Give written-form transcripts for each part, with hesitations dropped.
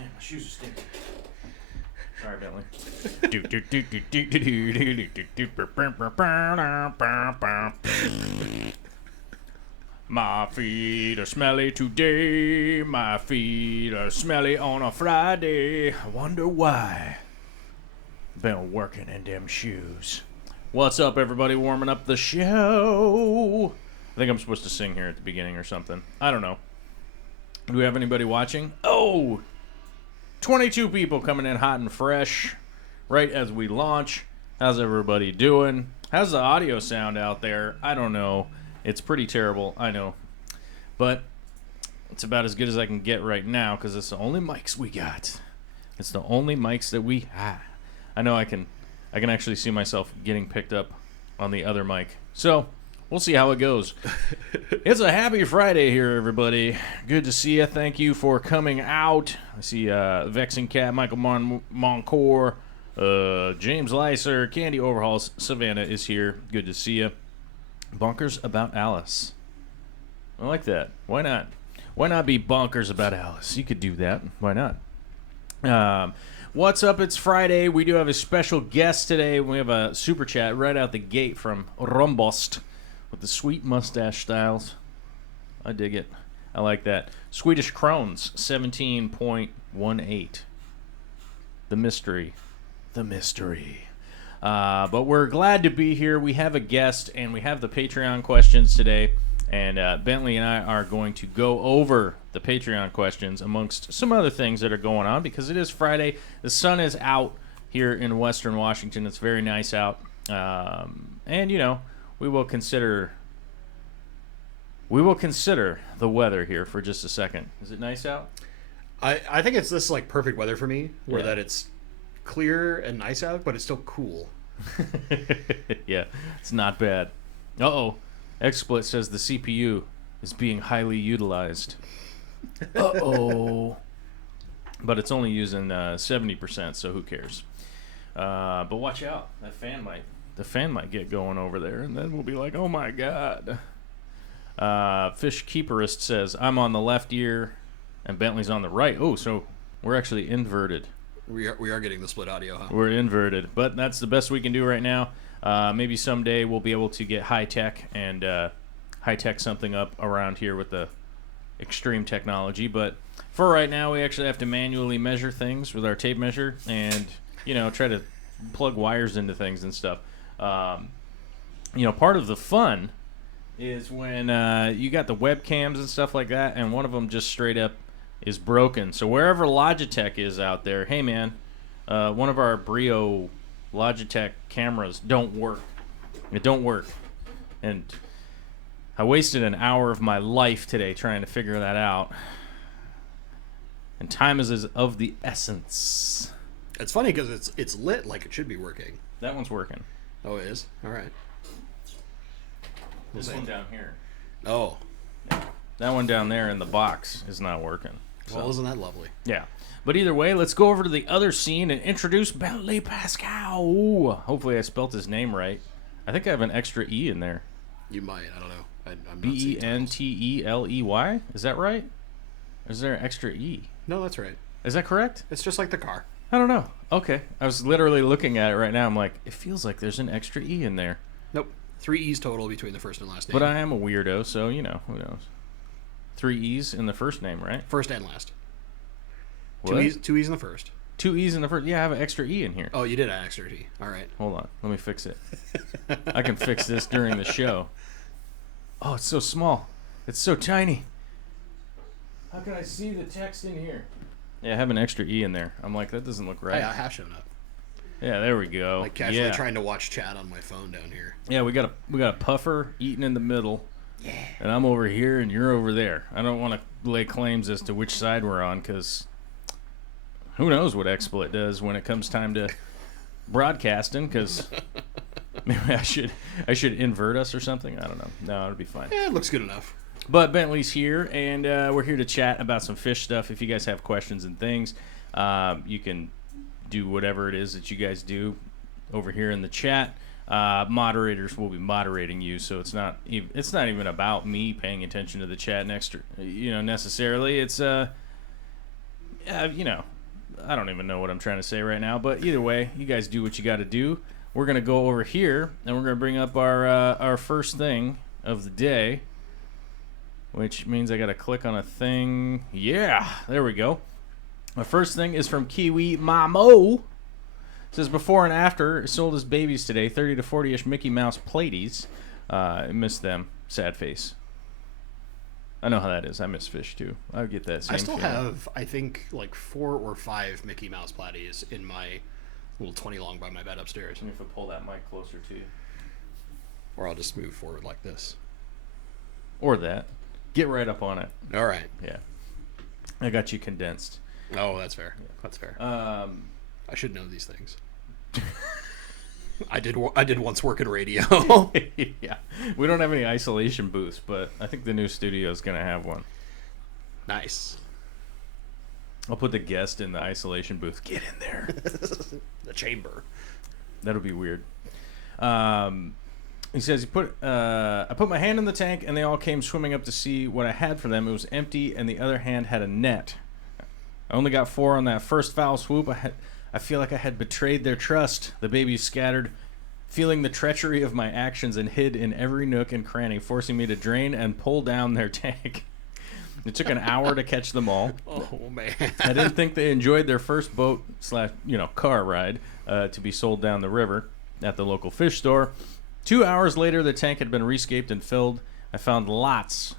man, my shoes are stinking. Sorry, Bentley. My feet are smelly today. My feet are smelly on a Friday. I wonder why. Been working in them shoes. What's up, everybody? Warming up the show. I think I'm supposed to sing here at the beginning or something. I don't know. Do we have anybody watching? Oh! 22 people coming in hot and fresh right as we launch. How's everybody doing? How's the audio sound out there? I don't know. It's pretty terrible, I know. But it's about as good as I can get right now because it's the only mics we got. It's the only mics that we have. I know I can actually see myself getting picked up on the other mic. So, we'll see how it goes. It's a happy Friday here, everybody. Good to see you. Thank you for coming out. I see Vexing Cat, Michael Moncourt, James Lyser, Candy Overhauls, Savannah is here. Good to see you. Bonkers about Alice. I like that. Why not? Why not be bonkers about Alice? You could do that. Why not? What's up? It's Friday. We do have a special guest today. We have a super chat right out the gate from Rombost with the sweet mustache styles. I dig it. I like that. Swedish Krones, 17.18. The mystery. The mystery. But we're glad to be here. We have a guest, and we have the Patreon questions today. And Bentley and I are going to go over the Patreon questions amongst some other things that are going on because it is Friday. The sun is out here in Western Washington. It's very nice out. And, you know, we will consider the weather here for just a second. Is it nice out? I think it's this like perfect weather for me, where that it's clear and nice out, but it's still cool. Yeah, it's not bad. Uh-oh. XSplit says the CPU is being highly utilized. Uh-oh. But it's only using 70%, so who cares? But watch out. The fan might get going over there, and then we'll be like, oh my god. Fish Keeperist says, I'm on the left ear, and Bentley's on the right. Oh, so we're actually inverted. We are getting the split audio, huh? We're inverted, but that's the best we can do right now. Maybe someday we'll be able to get high-tech and high-tech something up around here with the extreme technology. But for right now, we actually have to manually measure things with our tape measure and, you know, try to plug wires into things and stuff. You know, part of the fun is when you got the webcams and stuff like that, and one of them just straight up is broken. So wherever Logitech is out there, hey man, one of our Brio Logitech cameras don't work. It don't work. And I wasted an hour of my life today trying to figure that out. And time is of the essence. It's funny because it's lit like it should be working. That one's working. Oh, it is? All right. This one down here. Oh. Yeah. That one down there in the box is not working. Well, isn't that lovely? Yeah. But either way, let's go over to the other scene and introduce Bentley Pascal. Hopefully I spelt his name right. I think I have an extra E in there. You might. I don't know. I'm not Bentley? Is that right? Or is there an extra E? No, that's right. Is that correct? It's just like the car. I don't know. Okay. I was literally looking at it right now. I'm like, it feels like there's an extra E in there. Nope. 3 E's total between the first and last name. But I am a weirdo, so, you know, who knows. 3 E's in the first name, right? First and last. What? 2 E's in the first. 2 E's in the first. Yeah, I have an extra E in here. Oh, you did add extra E. All right. Hold on. Let me fix it. I can fix this during the show. Oh, it's so small. It's so tiny. How can I see the text in here? Yeah, I have an extra E in there. I'm like, that doesn't look right. I have shown up. Yeah, there we go. Like casually trying to watch chat on my phone down here. Yeah, we got a puffer eating in the middle. Yeah. And I'm over here and you're over there. I don't want to lay claims as to which side we're on because who knows what XSplit does when it comes time to broadcasting, because maybe I should invert us or something. I don't know. No, it'll be fine. Yeah, it looks good enough. But Bentley's here, and we're here to chat about some fish stuff. If you guys have questions and things, you can do whatever it is that you guys do over here in the chat. Moderators will be moderating you, so it's not even about me paying attention to the chat necessarily. It's I don't even know what I'm trying to say right now, but either way, you guys do what you got to do. We're gonna go over here, and we're gonna bring up our first thing of the day, which means I gotta click on a thing. Yeah, there we go. My first thing is from Kiwi Mamo. It says before and after sold his babies today, 30 to 40-ish Mickey Mouse platies. I miss them. Sad face. I know how that is. I miss fish too. I get that same I still feeling. have, I think, like 4 or 5 Mickey Mouse platies in my little 20 long by my bed upstairs. Let me pull that mic closer to you. Or I'll just move forward like this. Or that. Get right up on it. All right. Yeah. I got you condensed. Oh, that's fair. That's fair. I should know these things. I did once work in radio. Yeah. We don't have any isolation booths, but I think the new studio is going to have one. Nice. I'll put the guest in the isolation booth. Get in there. The chamber. That'll be weird. He says, I put my hand in the tank, and they all came swimming up to see what I had for them. It was empty, and the other hand had a net. I only got 4 on that first foul swoop. I feel like I had betrayed their trust. The babies scattered, feeling the treachery of my actions, and hid in every nook and cranny, forcing me to drain and pull down their tank. It took an hour to catch them all. Oh, man. I didn't think they enjoyed their first boat / car ride to be sold down the river at the local fish store. 2 hours later, the tank had been rescaped and filled. I found lots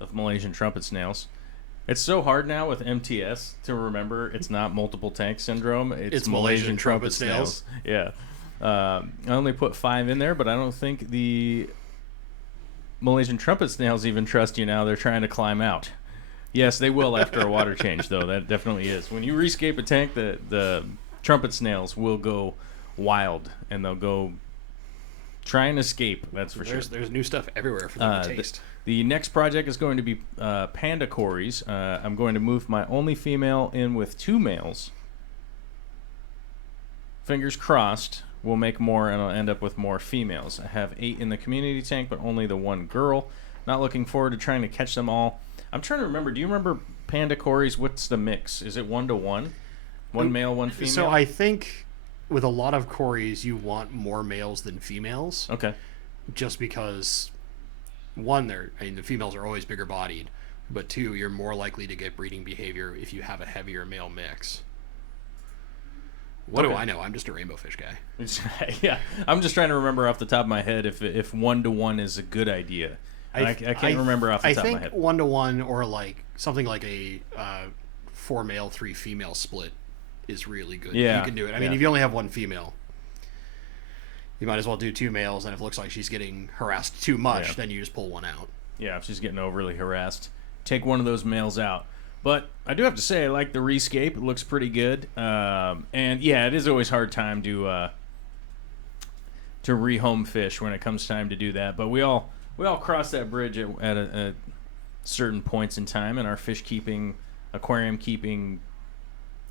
of Malaysian trumpet snails. It's so hard now with MTS to remember it's not multiple tank syndrome. It's Malaysian trumpet snails. Yeah. I only put 5 in there, but I don't think the Malaysian trumpet snails even trust you now. They're trying to climb out. Yes, they will after a water change, though. That definitely is. When you rescape a tank, the trumpet snails will go wild, and they'll go try and escape. That's for sure. There's new stuff everywhere for them to taste. The next project is going to be Panda Corys. I'm going to move my only female in with 2 males. Fingers crossed, we'll make more and I'll end up with more females. I have 8 in the community tank, but only the 1 girl. Not looking forward to trying to catch them all. I'm trying to remember, do you remember Panda Corys? What's the mix? Is it 1-to-1? 1 male, 1 female? So I think with a lot of Corys, you want more males than females. Okay. Just because, 1, the females are always bigger bodied, but 2, you're more likely to get breeding behavior if you have a heavier male mix. What do I know? I'm just a rainbow fish guy. Yeah, I'm just trying to remember off the top of my head if 1-to-1 is a good idea. I can't remember off the top of my head. I think 1-to-1 or like something like a 4 male, 3 female split is really good. Yeah, you can do it. I mean, if you only have 1 female, you might as well do 2 males, and if it looks like she's getting harassed too much, then you just pull 1 out. Yeah, if she's getting overly harassed, take 1 of those males out. But I do have to say, I like the rescape. It looks pretty good. And yeah, it is always a hard time to rehome fish when it comes time to do that. But we all cross that bridge at certain points in time in our fish keeping, aquarium keeping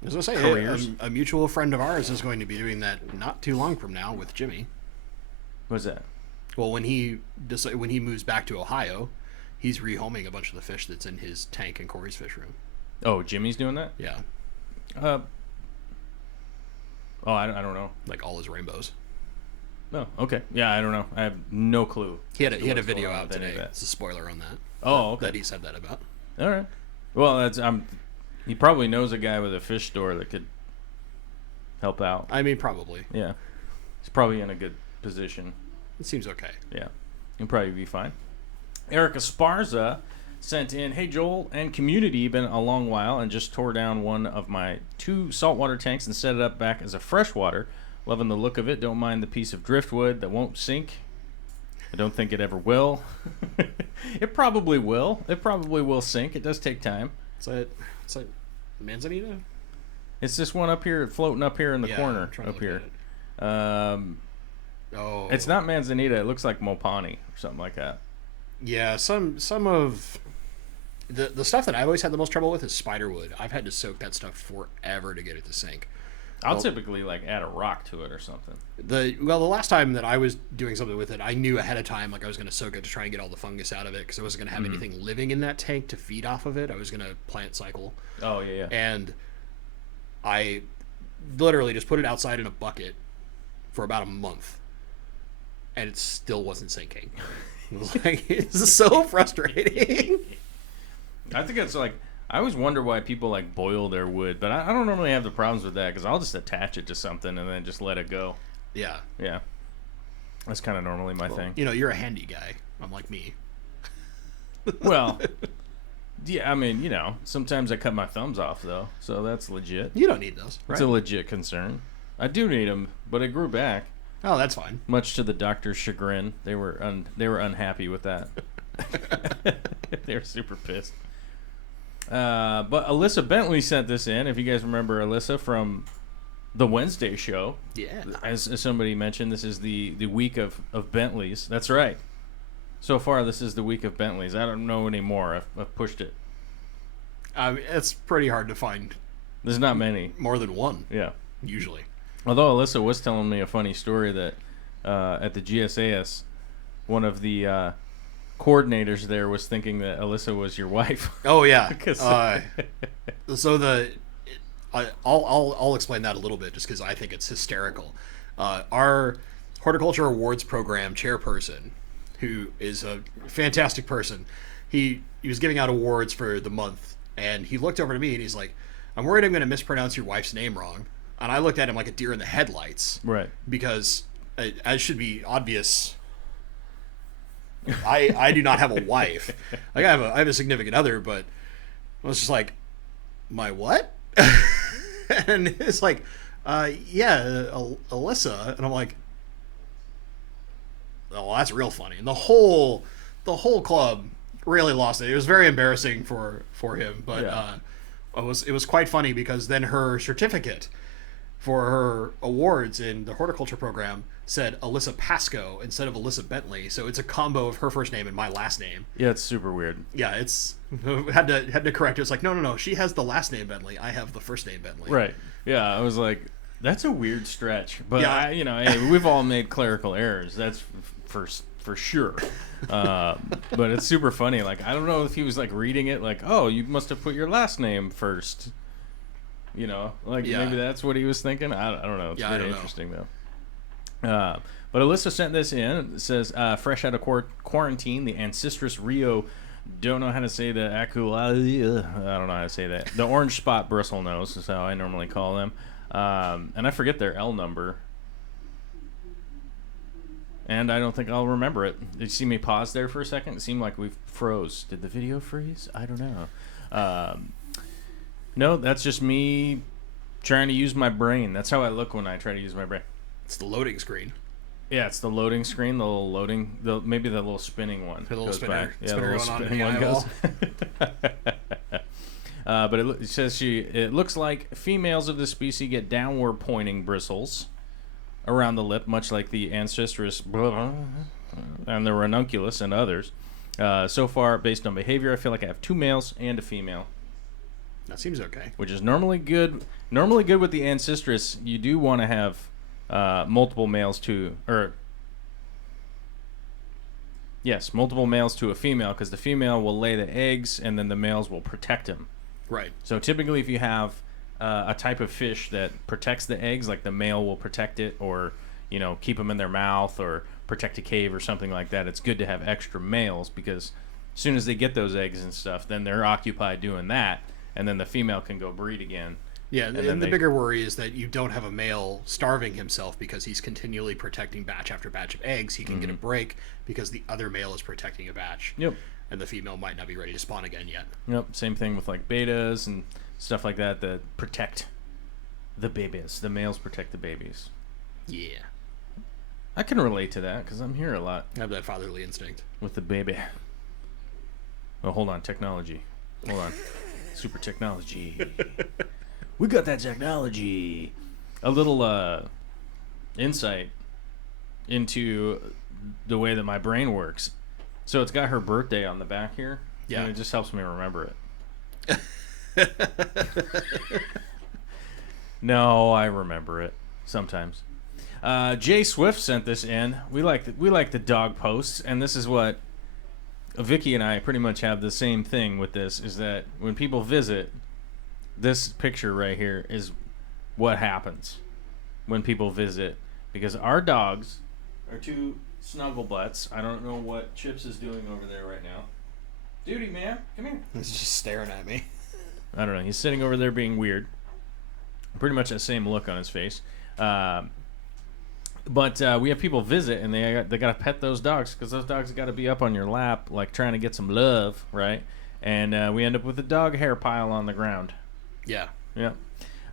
As I say, careers. a mutual friend of ours is going to be doing that not too long from now with Jimmy. What's that? Well, when he moves back to Ohio, he's rehoming a bunch of the fish that's in his tank and Corey's fish room. Oh, Jimmy's doing that? Yeah. I don't know. Like all his rainbows. Oh, okay. Yeah, I don't know. I have no clue. He had a video out today. It's a spoiler on that. Oh, okay. That he said that about. All right. Well, he probably knows a guy with a fish store that could help out. I mean, probably. Yeah. He's probably in a good position. It seems okay. Yeah. He'll probably be fine. Erica Sparza sent in, hey, Joel and community, been a long while and just tore down one of my 2 saltwater tanks and set it up back as a freshwater. Loving the look of it. Don't mind the piece of driftwood that won't sink. I don't think it ever will. It probably will. It probably will sink. It does take time. It's like Manzanita? It's this one up here, floating up here in the corner I'm up here. Oh. It's not Manzanita. It looks like Mopani or something like that. Yeah, some of the stuff that I always had the most trouble with is spiderwood. I've had to soak that stuff forever to get it to sink. I'll typically like add a rock to it or something. The last time that I was doing something with it, I knew ahead of time like I was going to soak it to try and get all the fungus out of it because I wasn't going to have anything living in that tank to feed off of it. I was going to plant cycle. Oh yeah. And I literally just put it outside in a bucket for about a month, and it still wasn't sinking. It was like, it's so frustrating. I think it's like, I always wonder why people like boil their wood, but I don't normally have the problems with that because I'll just attach it to something and then just let it go. Yeah. Yeah. That's kind of normally my thing. You know, you're a handy guy, unlike me. Well, yeah, I mean, you know, sometimes I cut my thumbs off though, so that's legit. You don't need those, right? It's a legit concern. I do need them, but it grew back. Oh, that's fine. Much to the doctor's chagrin, they were unhappy with that. They were super pissed. But Alyssa Bentley sent this in. If you guys remember Alyssa from the Wednesday show. Yeah. As somebody mentioned, this is the week of Bentleys. That's right. So far, this is the week of Bentleys. I don't know anymore. I've pushed it. It's pretty hard to find. There's not many. More than one. Yeah. Usually. Although Alyssa was telling me a funny story that at the GSAS, one of the coordinators there was thinking that Alyssa was your wife. Oh yeah. So I'll explain that a little bit just because I think it's hysterical. Our horticulture awards program chairperson, who is a fantastic person, he was giving out awards for the month, and he looked over to me and he's like, "I'm worried I'm going to mispronounce your wife's name wrong." And I looked at him like a deer in the headlights, right? Because as should be obvious, I do not have a wife. Like I have a significant other, but I was just like, my what? And it's like, yeah, Alyssa, and I'm like, oh, that's real funny. And the whole club really lost it. It was very embarrassing for him, but yeah. It was quite funny because then her certificate for her awards in the horticulture program said Alyssa Pascoe instead of Alyssa Bentley, so it's a combo of her first name and my last name. Yeah, it's super weird. Yeah, it's had to correct it. It's like no, she has the last name Bentley. I have the first name Bentley. Right. Yeah, I was like, that's a weird stretch, but yeah. Hey, we've all made clerical errors. That's for sure. But it's super funny. Like, I don't know if he was like reading it like, oh, you must have put your last name first. You know, like maybe that's what he was thinking. I don't know. It's very interesting though. But Alyssa sent this in. It says, fresh out of quarantine, the Ancestris Rio, don't know how to say the Aqua, I don't know how to say that. The orange spot bristle nose is how I normally call them. And I forget their L number. And I don't think I'll remember it. Did you see me pause there for a second? It seemed like we froze. Did the video freeze? I don't know. No, that's just me trying to use my brain. That's how I look when I try to use my brain. It's the loading screen. Yeah, it's the loading screen, the little loading, maybe the little spinning one. The little spinner. Yeah, the little spinning one goes. But it says it looks like females of the species get downward pointing bristles around the lip, much like the Ancestris and the Ranunculus and others. So far, based on behavior, I feel like I have 2 males and a female. That seems okay. Which is normally good. Normally good with the Ancestris. You do want to have multiple males multiple males to a female, because the female will lay the eggs and then the males will protect him. Right. So typically if you have a type of fish that protects the eggs, like the male will protect it, or keep them in their mouth, or protect a cave or something like that, it's good to have extra males, because as soon as they get those eggs and stuff, then they're occupied doing that, and then the female can go breed again. Yeah, and the bigger worry is that you don't have a male starving himself because he's continually protecting batch after batch of eggs. He can get a break because the other male is protecting a batch. Yep. And the female might not be ready to spawn again yet. Yep. Same thing with like betas and stuff like that protect the babies. The males protect the babies. Yeah. I can relate to that because I'm here a lot. I have that fatherly instinct. With the baby. Oh, hold on. Technology. Hold on. Super technology. We got that technology. A little insight into the way that my brain works. So it's got her birthday on the back here. Yeah. And it just helps me remember it. No, I remember it sometimes. Jay Swift sent this in. We like the dog posts, and this is what Vicky and I pretty much have the same thing with this, is that when people visit, this picture right here is what happens when people visit, because our dogs are two snuggle butts. I don't know what Chips is doing over there right now. Duty, man, come here. He's just staring at me. I don't know. He's sitting over there being weird. Pretty much that same look on his face. But we have people visit, and they got to pet those dogs, because those dogs got to be up on your lap, like trying to get some love, right? And we end up with a dog hair pile on the ground. Yeah. Yeah.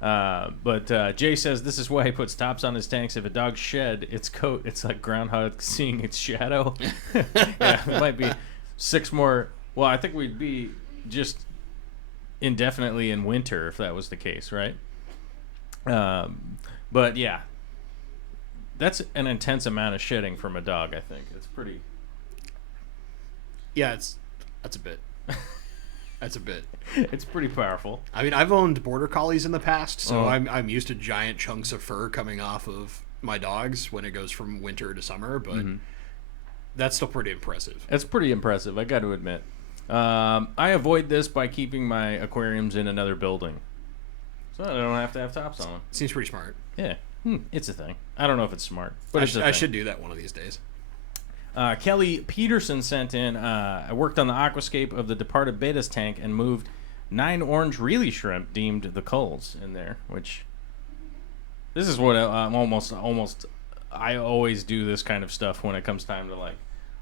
But Jay says this is why he puts tops on his tanks. If a dog shed its coat, it's like groundhog seeing its shadow. Yeah, it might be 6 more. Well, I think we'd be just indefinitely in winter if that was the case, right? But yeah, that's an intense amount of shedding from a dog. I think it's pretty. Yeah, that's a bit. That's a bit. It's pretty powerful. I mean, I've owned border collies in the past, so Oh. I'm used to giant chunks of fur coming off of my dogs when it goes from winter to summer, but that's still pretty impressive. It's pretty impressive, I got to admit. I avoid this by keeping my aquariums in another building, so I don't have to have tops on them. Seems pretty smart. Yeah, it's a thing. I don't know if it's smart, but I should do that one of these days. Kelly Peterson sent in, I worked on the Aquascape of the departed Beta's tank and moved 9 orange Reely shrimp, deemed the culls, in there, which this is what almost I always do this kind of stuff when it comes time to, like,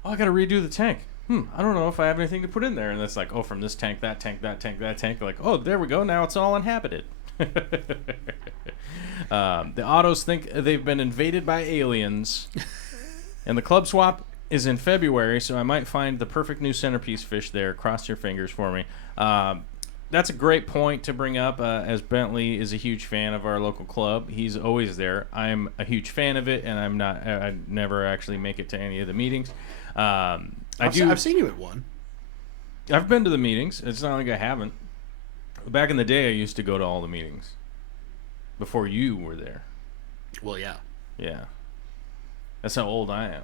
oh, I got to redo the tank. I don't know if I have anything to put in there. And it's like, oh, from this tank, that tank, that tank, that tank. Like, oh, there we go. Now it's all inhabited. The autos think they've been invaded by aliens. And the club swap is in February, so I might find the perfect new centerpiece fish there. Cross your fingers for me. That's a great point to bring up, as Bentley is a huge fan of our local club. He's always there. I'm a huge fan of it, and I never actually make it to any of the meetings. I've seen you at one. I've been to the meetings. It's not like I haven't. Back in the day, I used to go to all the meetings before you were there. Well, yeah. Yeah. That's how old I am.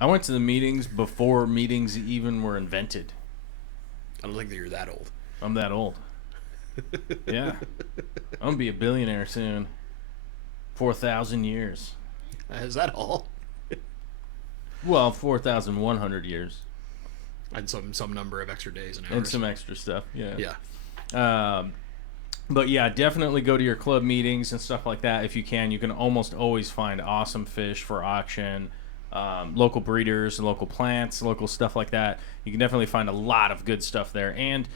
I went to the meetings before meetings even were invented. I don't think that you're that old. I'm that old. Yeah. I'm going to be a billionaire soon. 4,000 years. Is that all? Well, 4,100 years. And some number of extra days and hours. And some extra stuff, yeah. Yeah. But yeah, definitely go to your club meetings and stuff like that if you can. You can almost always find awesome fish for auction, local breeders, local plants, local stuff like that. You can definitely find a lot of good stuff there. And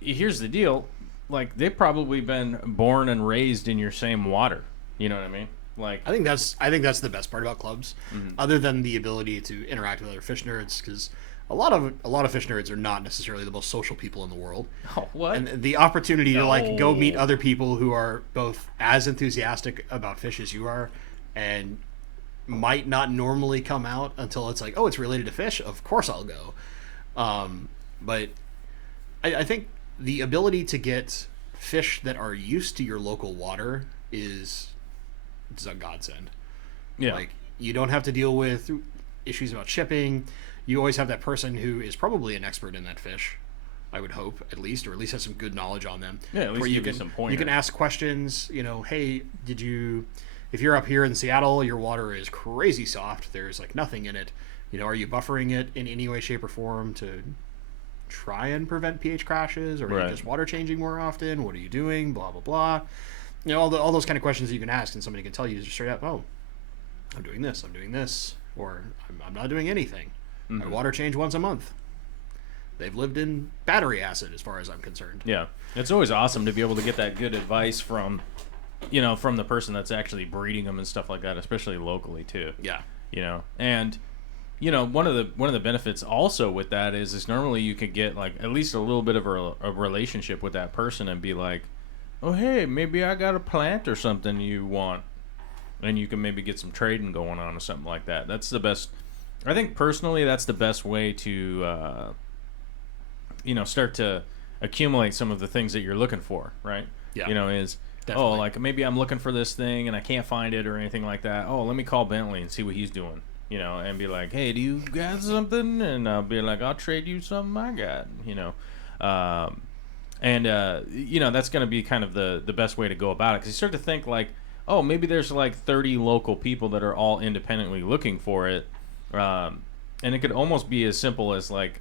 here's the deal, like, they've probably been born and raised in your same water. You know what I mean? Like, I think that's the best part about clubs, other than the ability to interact with other fish nerds, because a lot of fish nerds are not necessarily the most social people in the world. Oh, what? And the opportunity to, like, go meet No. other people who are both as enthusiastic about fish as you are, and might not normally come out until it's like, oh, it's related to fish. Of course I'll go. But I think the ability to get fish that are used to your local water is a godsend. Yeah. Like, you don't have to deal with issues about shipping. You always have that person who is probably an expert in that fish, I would hope, at least has some good knowledge on them. Yeah, at least where give you some pointers. You can ask questions, hey, if you're up here in Seattle, your water is crazy soft, there's like nothing in it. Are you buffering it in any way, shape, or form to try and prevent pH crashes? Or are Right. you just water changing more often? What are you doing? Blah, blah, blah. All those kind of questions that you can ask, and somebody can tell you just straight up, oh, I'm doing this, or I'm not doing anything. I water change once a month. They've lived in battery acid, as far as I'm concerned. Yeah. It's always awesome to be able to get that good advice from the person that's actually breeding them and stuff like that, especially locally too. Yeah. And one of the benefits also with that is normally you could get, like, at least a little bit of a relationship with that person and be like, oh, hey, maybe I got a plant or something you want, and you can maybe get some trading going on or something like that. That's the best I think personally that's the best way to, start to accumulate some of the things that you're looking for, right? Yeah. Is, Definitely. like maybe I'm looking for this thing and I can't find it or anything like that. Oh, let me call Bentley and see what he's doing, and be like, hey, do you got something? And I'll be like, I'll trade you something I got, that's going to be kind of the best way to go about it, because you start to think like, oh, maybe there's like 30 local people that are all independently looking for it, and it could almost be as simple as like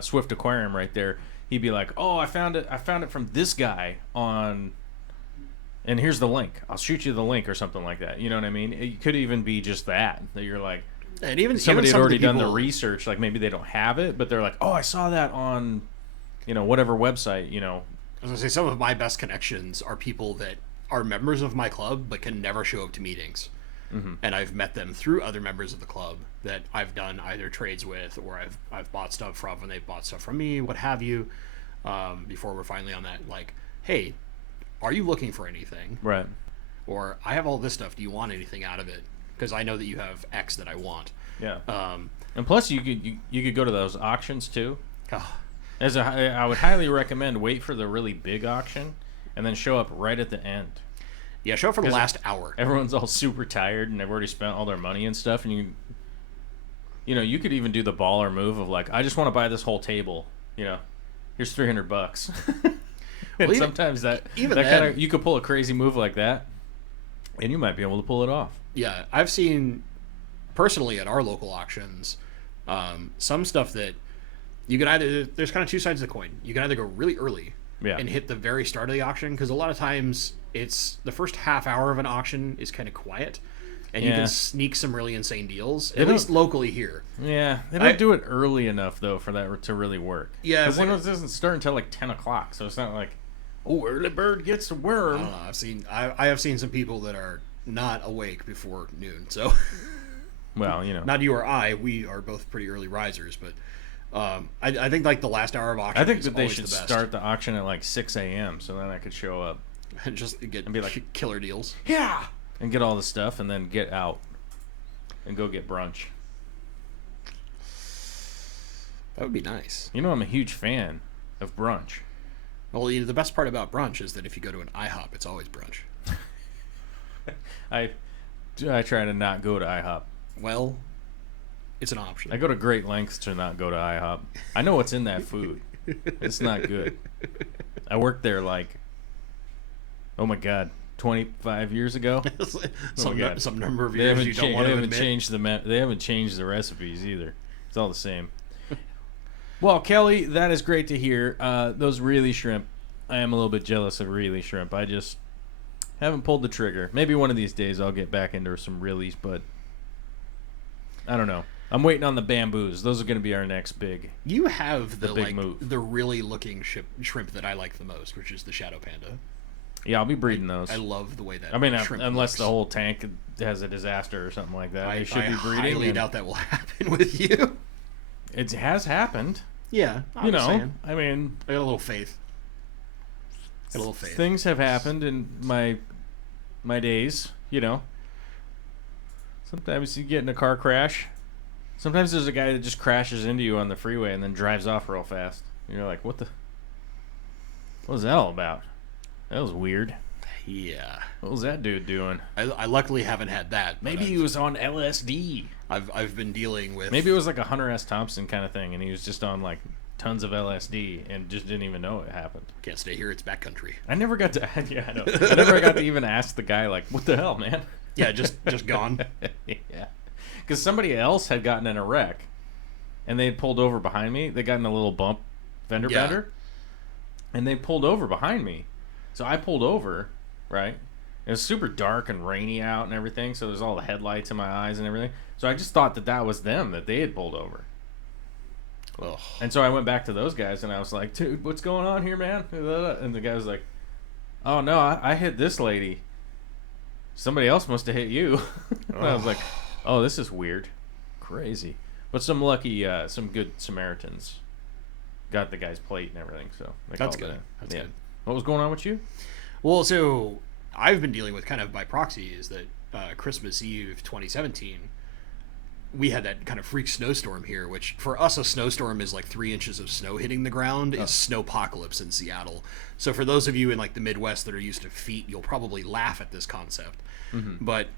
Swift Aquarium right there. He'd be like, oh, I found it from this guy on, and here's the link. I'll shoot you the link or something like that. You know what I mean? It could even be just that you're like, and even somebody even had some already of the done the people- research. Like maybe they don't have it, but they're like, oh, I saw that on, whatever website. I was gonna say, some of my best connections are people that are members of my club but can never show up to meetings. Mm-hmm. And I've met them through other members of the club that I've done either trades with, or I've bought stuff from, and they've bought stuff from me, what have you. Before we're finally on that, like, hey, are you looking for anything? Right. Or I have all this stuff. Do you want anything out of it? Because I know that you have X that I want. Yeah. And plus, you could go to those auctions too. Oh, I would highly recommend wait for the really big auction, and then show up right at the end. yeah, show up for the last hour. Everyone's all super tired and they've already spent all their money and stuff, and you could even do the baller move of like, I just want to buy this whole table. Here's $300. And Well, sometimes that even that then- kind of, you could pull a crazy move like that, and you might be able to pull it off. Yeah, I've seen personally at our local auctions some stuff that you can either, there's kind of two sides of the coin. You can either go really early Yeah. and hit the very start of the auction, because a lot of times it's the first half hour of an auction is kind of quiet, and you Yeah. can sneak some really insane deals, They at don't- least locally here. Yeah, they don't do it early enough though for that to really work. Yeah, because one- it doesn't start until like 10 o'clock, so it's not like, oh, early bird gets the I worm. don't know. I have seen some people that are not awake before noon. So Well, not you or I. We are both pretty early risers, but I think like the last hour of auction. I think is that they always should the best. start the auction at like 6 a.m. so then I could show up and just get and be like, killer deals. yeah, and get all the stuff, and then get out and go get brunch. That would be nice. I'm a huge fan of brunch. Well, the best part about brunch is that if you go to an IHOP, it's always brunch. I try to not go to IHOP. Well, it's an option. I go to great lengths to not go to IHOP. I know what's in that food. It's not good. I worked there like, oh my God, 25 years ago. some, God. some number of They years haven't, you don't want they to haven't admit. changed they haven't changed the recipes either. It's all the same. Well, Kelly, that is great to hear. Those really shrimp, I am a little bit jealous of really shrimp. I just haven't pulled the trigger. Maybe one of these days I'll get back into some reallys, but I don't know. I'm waiting on the bamboos. Those are going to be our next big. You have the big move. the really looking shrimp that I like the most, which is the shadow panda. Yeah, I'll be breeding those. I love the way that. I mean, shrimp unless looks. the whole tank has a disaster or something like that, I they should be breeding. highly and doubt that will happen with you. It has happened. Yeah, I'm saying. I mean, I got a little faith. Got a little faith. things have happened in my days. Sometimes you get in a car crash. Sometimes there's a guy that just crashes into you on the freeway and then drives off real fast. And you're like, what was that all about? That was weird. Yeah, What was that dude doing? I luckily haven't had that. but Maybe he was on LSD. I've been dealing with. Maybe it was like a Hunter S. Thompson kind of thing, and he was just on like tons of LSD and just didn't even know it happened. Can't stay here. It's backcountry. I never got to. Yeah, I know. I never got to even ask the guy like, "What the hell, man?" Yeah, just gone. Yeah, because somebody else had gotten in a wreck, and they had pulled over behind me. They got in a little bump, fender Yeah. bender, and they pulled over behind me. So I pulled over, right? It was super dark and rainy out and everything, so there's all the headlights in my eyes and everything. So I just thought that was them, that they had pulled over. Ugh. And so I went back to those guys and I was like, dude, what's going on here, man? And the guy was like, oh, no, I hit this lady. Somebody else must have hit you. And I was like, oh, this is weird. Crazy. But some good Samaritans got the guy's plate and everything. So they That's called it good. in. That's Yeah. good. What was going on with you? Well, so I've been dealing with kind of by proxy is that Christmas Eve 2017, we had that kind of freak snowstorm here, which for us, a snowstorm is like 3 inches of snow hitting the ground. Is snowpocalypse in Seattle. So for those of you in like the Midwest that are used to feet, you'll probably laugh at this concept. But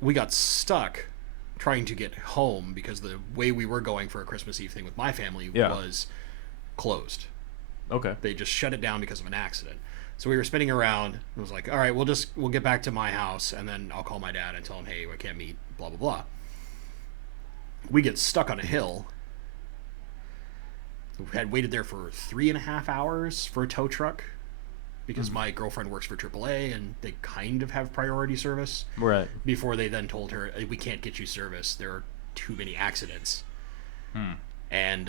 we got stuck trying to get home because the way we were going for a Christmas Eve thing with my family was closed. Okay. They just shut it down because of an accident. So we were spinning around and was like, all right, we'll get back to my house and then I'll call my dad and tell him, hey, I can't meet, blah, blah, blah. We get stuck on a hill. We had waited there for 3.5 hours for a tow truck because my girlfriend works for AAA and they kind of have priority service. Right. Before they then told her, we can't get you service. There are too many accidents. And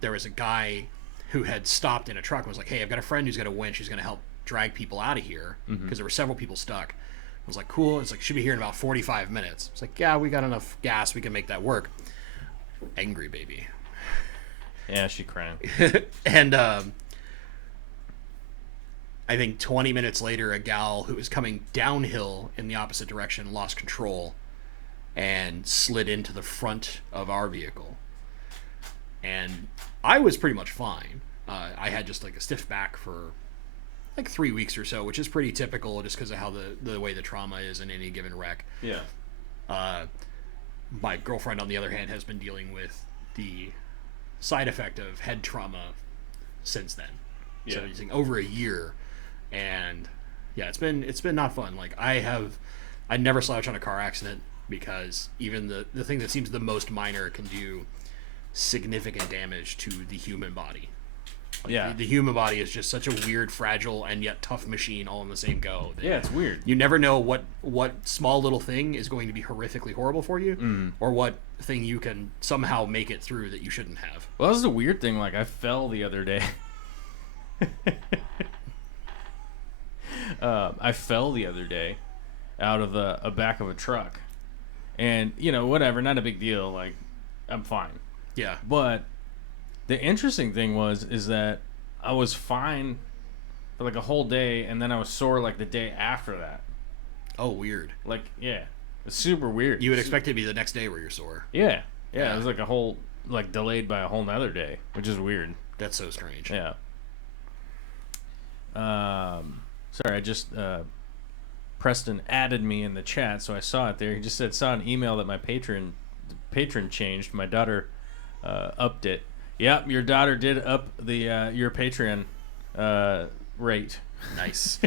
there was a guy who had stopped in a truck and was like, hey, I've got a friend who's got a winch who's going to help drag people out of here because there were several people stuck. I was like, cool. It's like, should be here in about 45 minutes. It's like, yeah, we got enough gas. We can make that work. Angry baby. Yeah, she crying. And I think 20 minutes later, a gal who was coming downhill in the opposite direction lost control and slid into the front of our vehicle. And I was pretty much fine. I had just like a stiff back for like 3 weeks or so, which is pretty typical just because of how the way the trauma is in any given wreck. Yeah. My girlfriend, on the other hand, has been dealing with the side effect of head trauma since then. Yeah. So using over a year, and yeah, it's been not fun. Like I never slouch on a car accident because even the thing that seems the most minor can do significant damage to the human body. Like the human body is just such a weird, fragile, and yet tough machine all in the same go. Yeah, it's weird. You never know what small little thing is going to be horrifically horrible for you, or what thing you can somehow make it through that you shouldn't have. Well, that was the weird thing. Like, I fell the other day. I fell the other day out of a back of a truck. And, whatever, not a big deal. Like, I'm fine. Yeah. But the interesting thing is that I was fine for like a whole day, and then I was sore like the day after that. Oh, weird. Like, yeah, it's super weird. You would expect it to be the next day where you're sore. Yeah. It was like a whole, like, delayed by a whole nother day, which is weird. That's so strange. Yeah. Sorry, I just Preston added me in the chat, so I saw it there. He just saw an email that my patron changed. My daughter upped it. Yep, your daughter did up the your Patreon rate. Nice.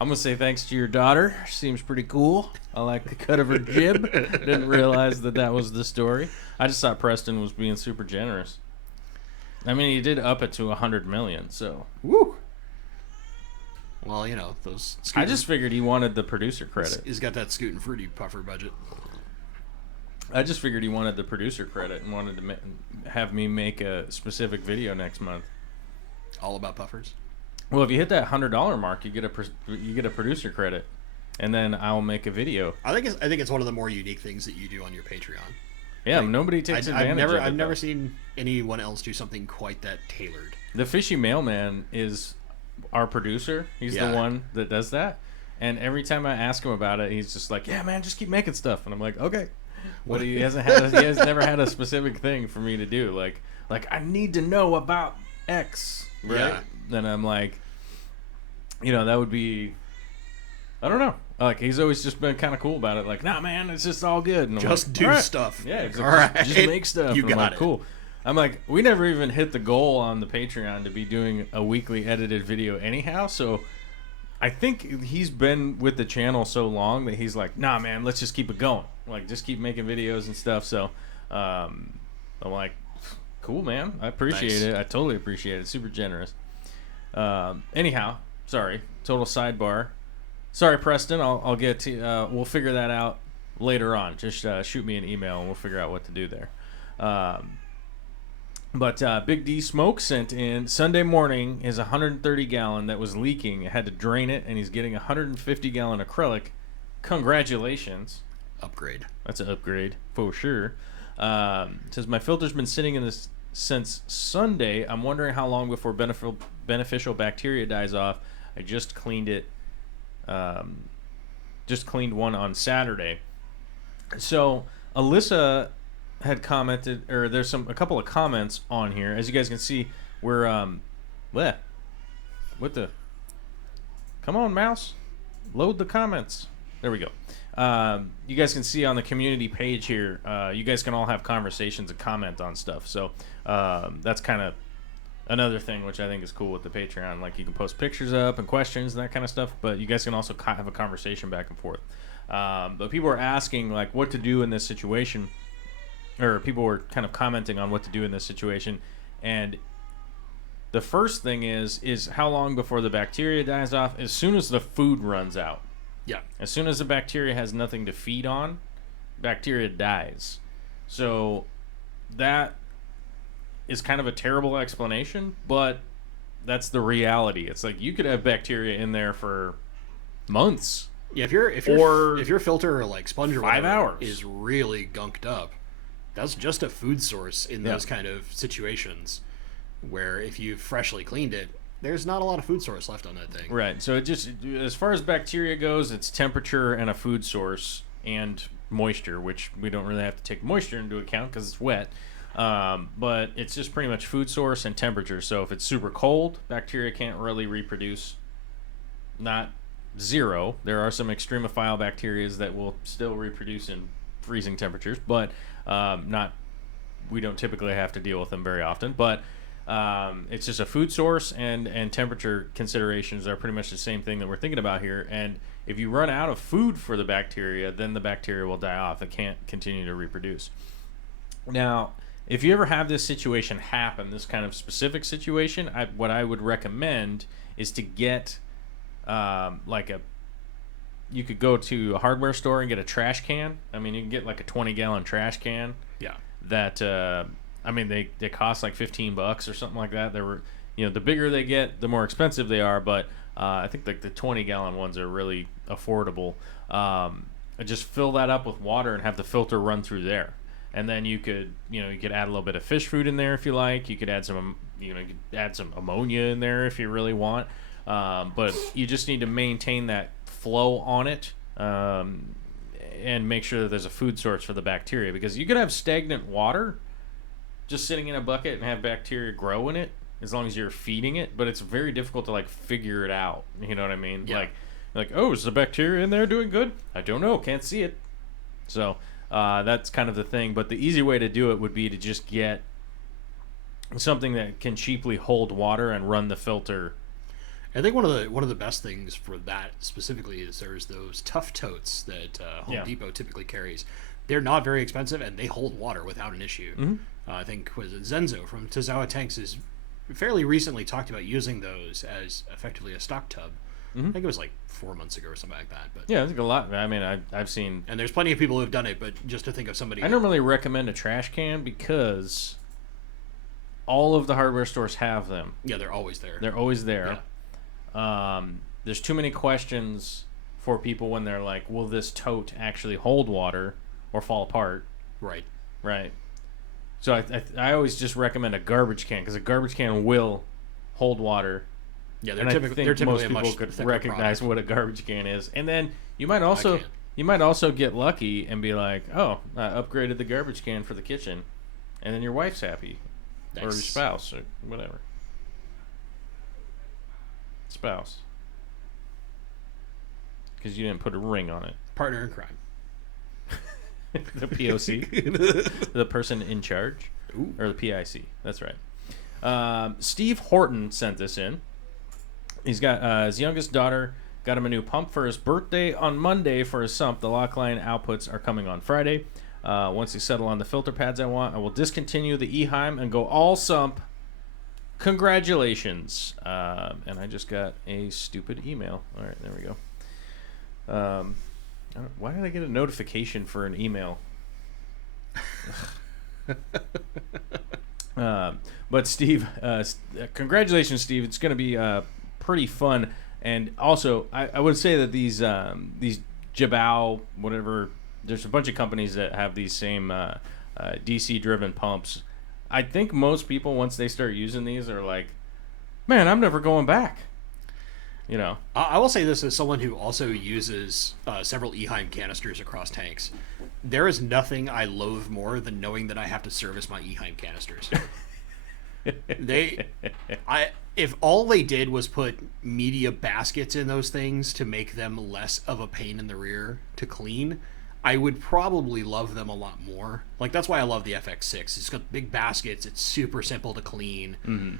I'm gonna say thanks to your daughter. Seems pretty cool. I like the cut of her jib. Didn't realize that was the story. I just thought Preston was being super generous. I mean, he did up it to 100 million. So. Woo. Well, those. I just figured he wanted the producer credit. He's got that Scoot and Fruity Puffer budget. I just figured he wanted the producer credit and wanted to have me make a specific video next month. All about puffers. Well, if you hit that $100 mark, you get a producer credit, and then I'll make a video. I think it's one of the more unique things that you do on your Patreon. Yeah, like, nobody takes advantage of it. I've never seen anyone else do something quite that tailored. The Fishy Mailman is our producer. He's the one that does that, and every time I ask him about it, he's just like, "Yeah, man, just keep making stuff," and I'm like, "Okay." What he has never had a specific thing for me to do. Like I need to know about X, right? Yeah. Then I'm like, that would be, I don't know. Like, he's always just been kind of cool about it. Like, nah, man, it's just all good. And I'm just like, do right. stuff. Yeah, exactly. All right. Just make stuff. You and got I'm like, it. Cool. I'm like, we never even hit the goal on the Patreon to be doing a weekly edited video anyhow. So I think he's been with the channel so long that he's like, nah, man, let's just keep it going. Like, just keep making videos and stuff. So I'm like, cool, man. I appreciate it. I totally appreciate it. Super generous. Anyhow, sorry. Total sidebar. Sorry, Preston. I'll get to. We'll figure that out later on. Just shoot me an email and we'll figure out what to do there. But Big D Smoke sent in Sunday morning his 130 gallon that was leaking. I had to drain it, and he's getting 150 gallon acrylic. Congratulations. Upgrade. That's an upgrade for sure. It says, my filter's been sitting in this since Sunday. I'm wondering how long before beneficial bacteria dies off. I just cleaned it. Just cleaned one on Saturday. So Alyssa had commented, or there's a couple of comments on here. As you guys can see, we're bleh, what the? Come on, mouse, load the comments. There we go. You guys can see on the community page here. You guys can all have conversations and comment on stuff. So that's kind of another thing which I think is cool with the Patreon. Like, you can post pictures up and questions and that kind of stuff, but you guys can also have a conversation back and forth. But people are asking, like, what to do in this situation, or people were kind of commenting on what to do in this situation. And the first thing is how long before the bacteria dies off? As soon as the food runs out. Yeah. As soon as the bacteria has nothing to feed on, bacteria dies. So that is kind of a terrible explanation, but that's the reality. It's like you could have bacteria in there for months. Yeah, if your filter or like sponge or 5 whatever hours is really gunked up, that's just a food source in those kind of situations where if you've freshly cleaned it, there's not a lot of food source left on that thing. Right. So it just, as far as bacteria goes, it's temperature and a food source and moisture, which we don't really have to take moisture into account because it's wet. But it's just pretty much food source and temperature. So if it's super cold, bacteria can't really reproduce. Not zero. There are some extremophile bacteria that will still reproduce in freezing temperatures, but not. We don't typically have to deal with them very often. But it's just a food source and temperature considerations are pretty much the same thing that we're thinking about here. And if you run out of food for the bacteria, then the bacteria will die off. It can't continue to reproduce. Now, if you ever have this situation happen, this kind of specific situation, what I would recommend is to get you could go to a hardware store and get a trash can. I mean, you can get like a 20-gallon trash can. Yeah. That I mean, they cost like $15 or something like that. They were, the bigger they get, the more expensive they are. But I think like the 20-gallon ones are really affordable. Just fill that up with water and have the filter run through there. And then you could add a little bit of fish food in there if you like. You could add some, you could add some ammonia in there if you really want. But you just need to maintain that flow on it and make sure that there's a food source for the bacteria, because you could have stagnant water just sitting in a bucket and have bacteria grow in it as long as you're feeding it, but it's very difficult to like figure it out. You know what I mean? Yeah. Like, oh, is the bacteria in there doing good? I don't know, can't see it. So that's kind of the thing. But the easy way to do it would be to just get something that can cheaply hold water and run the filter. I think one of the best things for that specifically is there's those tough totes that Home Depot typically carries. They're not very expensive and they hold water without an issue. Mm-hmm. I think Zenzo from Tozawa Tanks has fairly recently talked about using those as effectively a stock tub. Mm-hmm. I think it was like 4 months ago or something like that. But yeah, I think a lot. I mean, I've seen, and there's plenty of people who've done it. But just to think of somebody, I normally recommend a trash can because all of the hardware stores have them. Yeah, they're always there. They're always there. Yeah. There's too many questions for people when they're like, will this tote actually hold water or fall apart? Right. So I always just recommend a garbage can, because a garbge can will hold water. Yeah, I think most people could recognize what a garbage can is. And then you might also get lucky and be like, oh, I upgraded the garbage can for the kitchen, and then your wife's happy. Nice. Or your spouse or whatever. Spouse. Because you didn't put a ring on it. Partner in crime. The POC. The person in charge. Ooh. Or the PIC. That's right. Steve Horton sent this in. He's got his youngest daughter got him a new pump for his birthday on Monday for his sump. The lock line outputs are coming on Friday. Once they settle on the filter pads I want, I will discontinue the Eheim and go all sump. Congratulations. And I just got a stupid email. All right, there we go. Why did I get a notification for an email? But Steve, congratulations, Steve. It's going to be pretty fun. And also, I would say that these Jabao, whatever, there's a bunch of companies that have these same DC-driven pumps. I think most people, once they start using these, are like, man, I'm never going back. you know. I will say this as someone who also uses several Eheim canisters across tanks. There is nothing I loathe more than knowing that I have to service my Eheim canisters. If all they did was put media baskets in those things to make them less of a pain in the rear to clean, I would probably love them a lot more. Like, that's why I love the FX6. It's got big baskets. It's super simple to clean. Mm-hmm.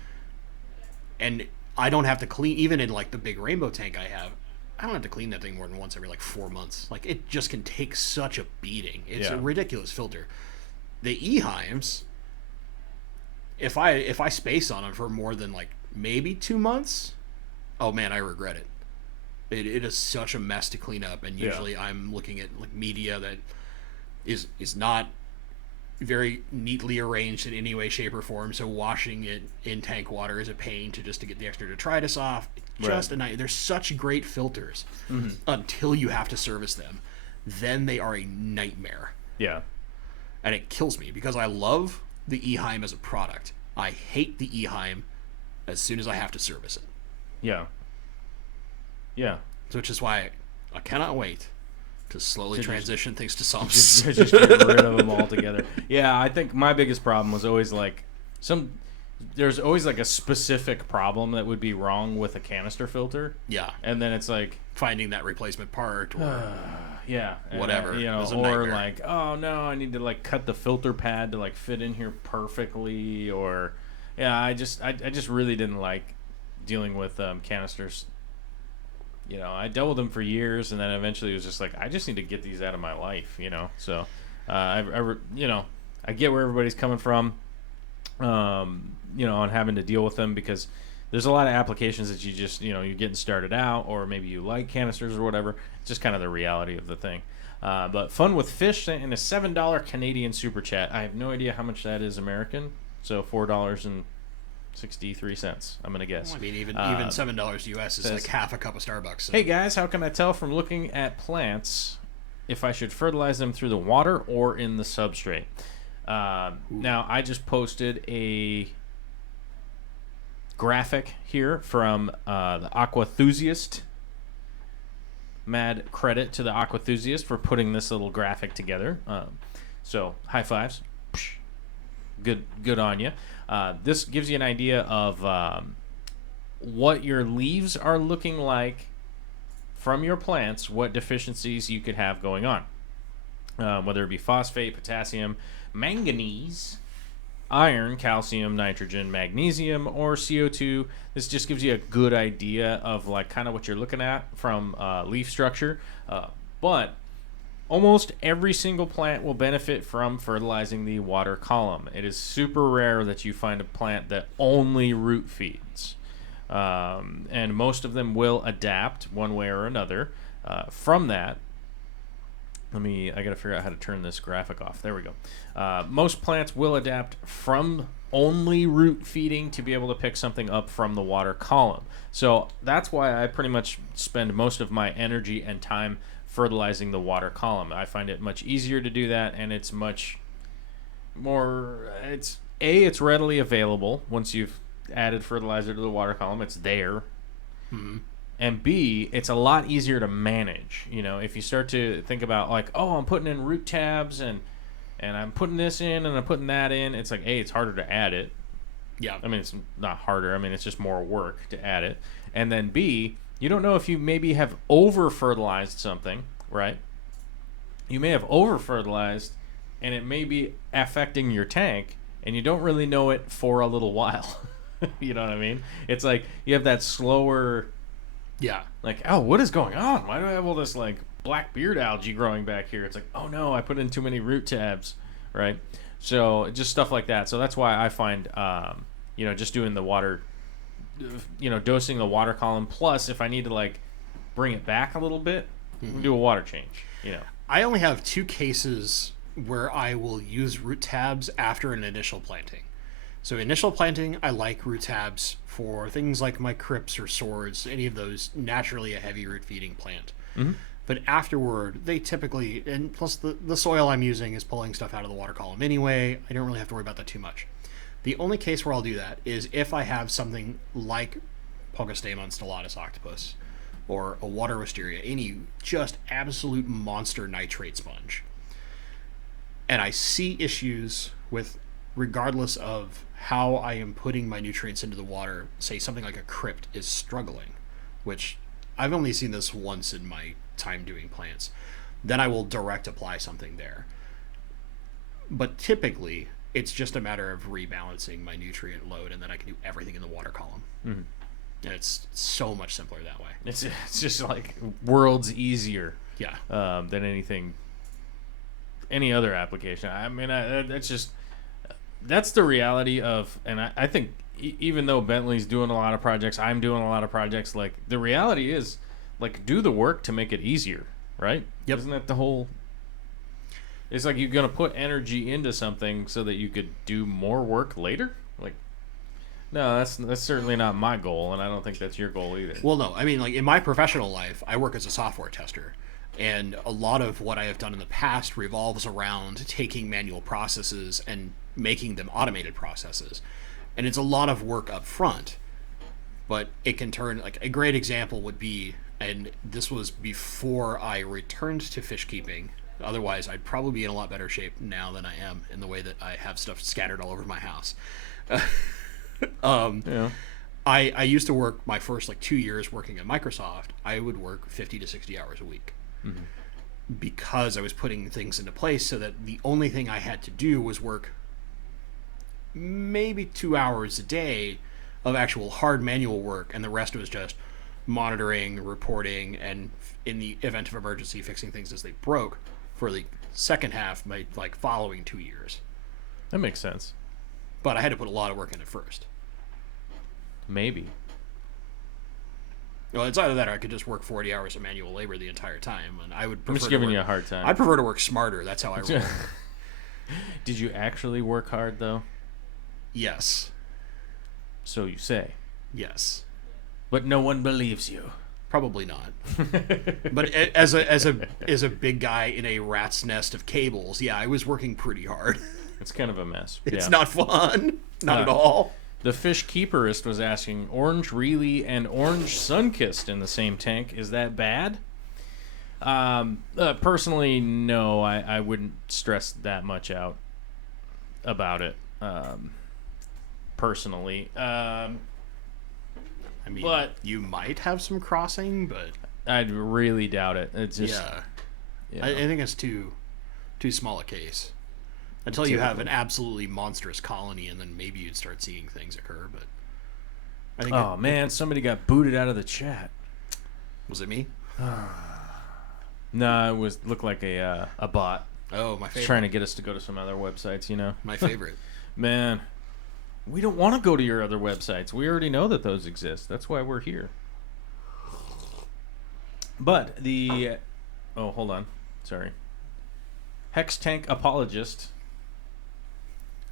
And I don't have to clean, even in like the big rainbow tank I don't have to clean that thing more than once every like 4 months. Like, it just can take such a beating. It's a ridiculous filter. The Eheims, if I space on them for more than like maybe 2 months, oh man, I regret it. It is such a mess to clean up, and usually I'm looking at like media that is not very neatly arranged in any way, shape, or form. So washing it in tank water is a pain to get the extra detritus off. Just a night. They're such great filters until you have to service them. Then they are a nightmare. Yeah. And it kills me because I love the Eheim as a product. I hate the Eheim as soon as I have to service it. Yeah. Yeah. Which is why I cannot wait to slowly transition things to Sumps. Just get rid of them altogether. Yeah, I think my biggest problem was always like there's always like a specific problem that would be wrong with a canister filter. Yeah. And then it's like finding that replacement part or whatever. You know, or like, oh no, I need to like cut the filter pad to like fit in here perfectly, or I just really didn't like dealing with canisters. You know, I dealt with them for years, and then eventually it was just like, I just need to get these out of my life, you know. So, I get where everybody's coming from, you know, on having to deal with them, because there's a lot of applications that you just, you know, you're getting started out, or maybe you like canisters or whatever. It's just kind of the reality of the thing. But Fun with Fish and a $7 Canadian super chat. I have no idea how much that is American, so $4.63, I'm gonna guess. I mean, even $7 US is like half a cup of Starbucks. So. Hey guys, how can I tell from looking at plants if I should fertilize them through the water or in the substrate? Now, I just posted a graphic here from the Aqua Enthusiast. Mad credit to the Aqua Enthusiast for putting this little graphic together. So high fives. Good on you. This gives you an idea of what your leaves are looking like from your plants, what deficiencies you could have going on, whether it be phosphate, potassium, manganese, iron, calcium, nitrogen, magnesium, or CO2. This just gives you a good idea of like kind of what you're looking at from leaf structure. But almost every single plant will benefit from fertilizing the water column. It is super rare that you find a plant that only root feeds. And most of them will adapt one way or another. From that, I gotta figure out how to turn this graphic off. There we go. Most plants will adapt from only root feeding to be able to pick something up from the water column. So that's why I pretty much spend most of my energy and time fertilizing the water column. I find it much easier to do that, and it's much more, it's readily available. Once you've added fertilizer to the water column, it's there. Mm-hmm. And B, it's a lot easier to manage. You know, if you start to think about like, oh, I'm putting in root tabs and I'm putting this in and I'm putting that in, it's like, A, it's harder to add it. Yeah. I mean, it's not harder. I mean, it's just more work to add it. And then B, you don't know if you maybe have over-fertilized something, right? You may have over-fertilized, and it may be affecting your tank, and you don't really know it for a little while. You know what I mean? It's like you have that slower... Yeah. Like, oh, what is going on? Why do I have all this, like, black beard algae growing back here? It's like, oh, no, I put in too many root tabs, right? So just stuff like that. So that's why I find, just doing the water, dosing the water column. Plus, if I need to, like, bring it back a little bit, do a water change, I only have 2 cases where I will use root tabs after an initial planting. So initial planting, I like root tabs for things like my crypts or swords, any of those naturally a heavy root feeding plant. Mm-hmm. But afterward, they typically, and plus the soil I'm using is pulling stuff out of the water column anyway. I don't really have to worry about that too much. The only case where I'll do that is if I have something like Pogostemon stellatus octopus, or a water wisteria, any just absolute monster nitrate sponge. And I see issues with, regardless of how I am putting my nutrients into the water, say something like a crypt is struggling, which I've only seen this once in my time doing plants. Then I will direct apply something there. But typically, it's just a matter of rebalancing my nutrient load, and then I can do everything in the water column. Mm-hmm. And it's so much simpler that way. It's just like worlds easier. Yeah. Than any other application. I mean, that's the reality of, and I think even though Bentley's doing a lot of projects, I'm doing a lot of projects, like, the reality is, like, do the work to make it easier, right? Yep. Isn't that the whole... It's like you're going to put energy into something so that you could do more work later? Like, no, that's certainly not my goal, and I don't think that's your goal either. Well, no. I mean, like, in my professional life, I work as a software tester. And a lot of what I have done in the past revolves around taking manual processes and making them automated processes. And it's a lot of work up front, but it can turn, like, a great example would be, and this was before I returned to fish keeping. Otherwise, I'd probably be in a lot better shape now than I am, in the way that I have stuff scattered all over my house. Yeah. I used to work my first, like, 2 years working at Microsoft. I would work 50 to 60 hours a week. Mm-hmm. Because I was putting things into place so that the only thing I had to do was work maybe 2 hours a day of actual hard manual work, and the rest was just monitoring, reporting, and in the event of emergency, fixing things as they broke for the second half, my, like, following 2 years. That makes sense. But I had to put a lot of work in it first. Maybe. Well, it's either that or I could just work 40 hours of manual labor the entire time, and I would prefer I'm just giving you a hard time. I prefer to work smarter. That's how I roll. Did you actually work hard, though? Yes. So you say. Yes. But no one believes you. Probably not. But as a big guy in a rat's nest of cables, yeah, I was working pretty hard. It's kind of a mess. It's not fun. Not at all. The fish keeperist was asking, orange Reely and orange Sunkissed in the same tank. Is that bad? Personally, no. I wouldn't stress that much out about it. Personally. I mean, but you might have some crossing, but I'd really doubt it. It's just... Yeah. I think it's too small a case. Until you have an absolutely monstrous colony, and then maybe you'd start seeing things occur. But I think man, somebody got booted out of the chat. Was it me? No, looked like a bot. Oh, my favorite. Trying to get us to go to some other websites, you know. My favorite. Man, we don't want to go to your other websites. We already know that those exist. That's why we're here. But hold on. Sorry. Hex Tank Apologist.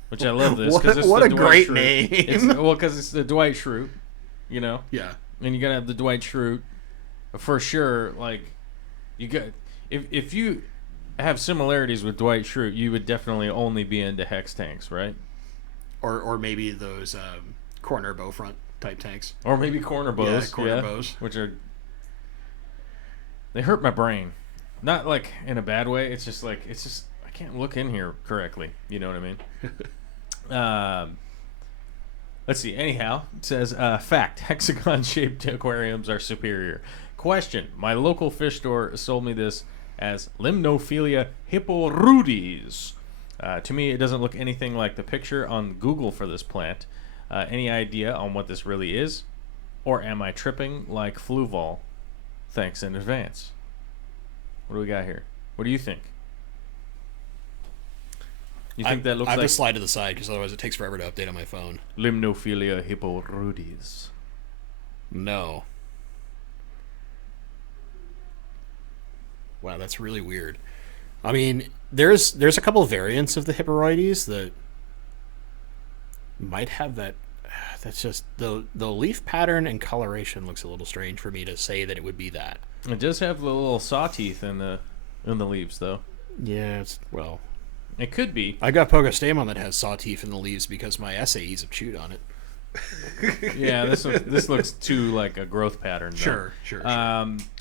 Which I love this because it's what the a Dwight great Schrute. name. Because it's the Dwight Schrute, you know. Yeah. And you gotta have the Dwight Schrute for sure. Like, you got if you have similarities with Dwight Schrute, you would definitely only be into hex tanks, right? Or maybe those corner bowfront type tanks. Or maybe corner bows. Yeah, corner bows, which they hurt my brain. Not like in a bad way. It's just I can't look in here correctly. You know what I mean? Let's see. Anyhow, it says, fact, hexagon-shaped aquariums are superior. Question, my local fish store sold me this as Limnophilia hipporudis. To me, it doesn't look anything like the picture on Google for this plant. Any idea on what this really is? Or am I tripping like Fluval? Thanks in advance. What do we got here? What do you think? You think that looks I have like... to slide to the side because otherwise it takes forever to update on my phone. Limnophilia hipporudis. No. Wow, that's really weird. I mean, there's a couple of variants of the hipporoides that might have that. That's just the leaf pattern and coloration looks a little strange for me to say that it would be that. It does have the little saw teeth in the leaves, though. Yeah, well, it could be. I got Pogostemon that has saw teeth in the leaves because my SAEs have chewed on it. Yeah, this looks too like a growth pattern, though. Sure.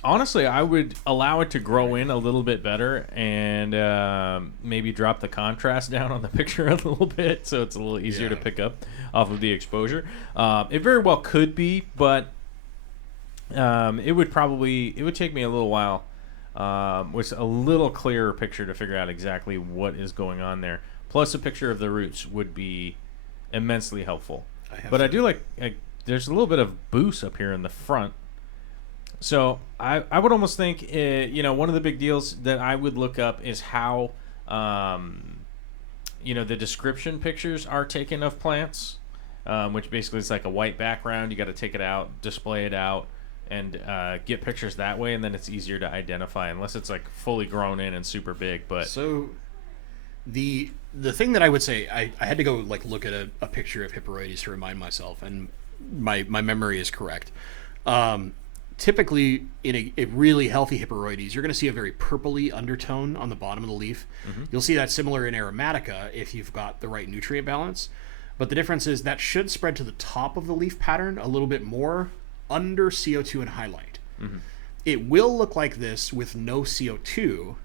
Honestly, I would allow it to grow in a little bit better and maybe drop the contrast down on the picture a little bit so it's a little easier to pick up off of the exposure. It very well could be, but it would take me a little while with a little clearer picture to figure out exactly what is going on there. Plus, a picture of the roots would be immensely helpful. I do like there's a little bit of boost up here in the front. So I would almost think, one of the big deals that I would look up is how, the description pictures are taken of plants, which basically is like a white background. You got to take it out, display it out, and get pictures that way, and then it's easier to identify unless it's like fully grown in and super big. But so the thing that I would say, I had to go look at a picture of Hipporoides to remind myself, and my memory is correct. Typically, in a really healthy Hipporoides, you're going to see a very purpley undertone on the bottom of the leaf. Mm-hmm. You'll see that similar in Aromatica if you've got the right nutrient balance. But the difference is that should spread to the top of the leaf pattern a little bit more under CO2 and highlight. Mm-hmm. It will look like this with no CO2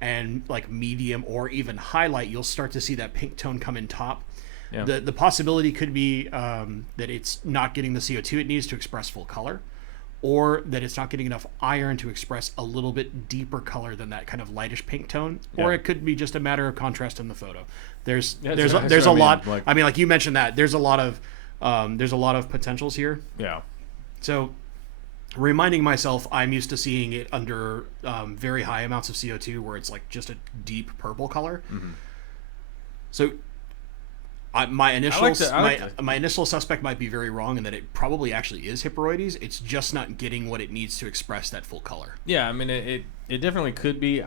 and medium or even highlight. You'll start to see that pink tone come in top. Yeah. The possibility could be that it's not getting the CO2 it needs to express full color, or that it's not getting enough iron to express a little bit deeper color than that kind of lightish pink tone, or it could be just a matter of contrast in the photo. There's a lot. Like you mentioned that there's a lot of potentials here. Yeah. So, reminding myself, I'm used to seeing it under very high amounts of CO2, where it's just a deep purple color. Mm-hmm. So. My initial suspect might be very wrong in that it probably actually is Hipporoides. It's just not getting what it needs to express that full color. Yeah, I mean it definitely could be.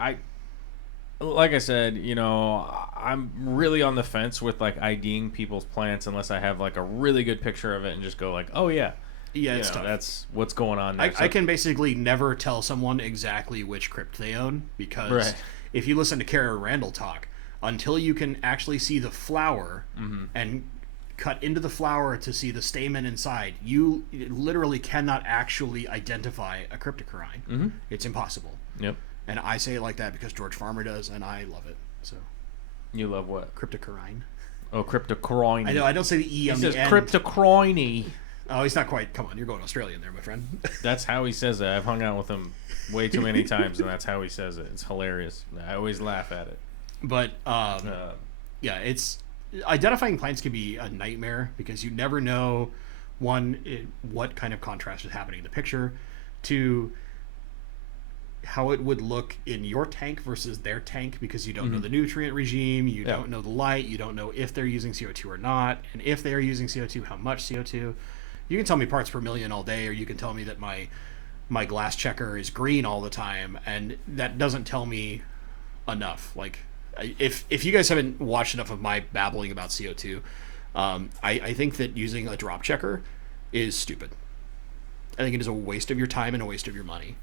Like I said, I'm really on the fence with IDing people's plants unless I have a really good picture of it and just go oh yeah. Yeah, it's tough. That's what's going on there. I can basically never tell someone exactly which crypt they own because if you listen to Kara Randall talk, until you can actually see the flower and cut into the flower to see the stamen inside, you literally cannot actually identify a cryptocoryne. Mm-hmm. It's impossible. Yep. And I say it like that because George Farmer does, and I love it. So. You love what? Cryptocoryne. Oh, cryptocoryne. I know. I don't say the E on the end. He says cryptocoryne. Oh, he's not quite. Come on, you're going Australian there, my friend. That's how he says it. I've hung out with him way too many times, and that's how he says it. It's hilarious. I always laugh at it. But it's identifying plants can be a nightmare because you never know what kind of contrast is happening in the picture, to how it would look in your tank versus their tank, because you don't know the nutrient regime, you don't know the light, you don't know if they're using CO2 or not, and if they are using CO2, how much CO2. You can tell me parts per million all day, or you can tell me that my glass checker is green all the time, and that doesn't tell me enough. If you guys haven't watched enough of my babbling about CO2, I think that using a drop checker is stupid. I think it is a waste of your time and a waste of your money.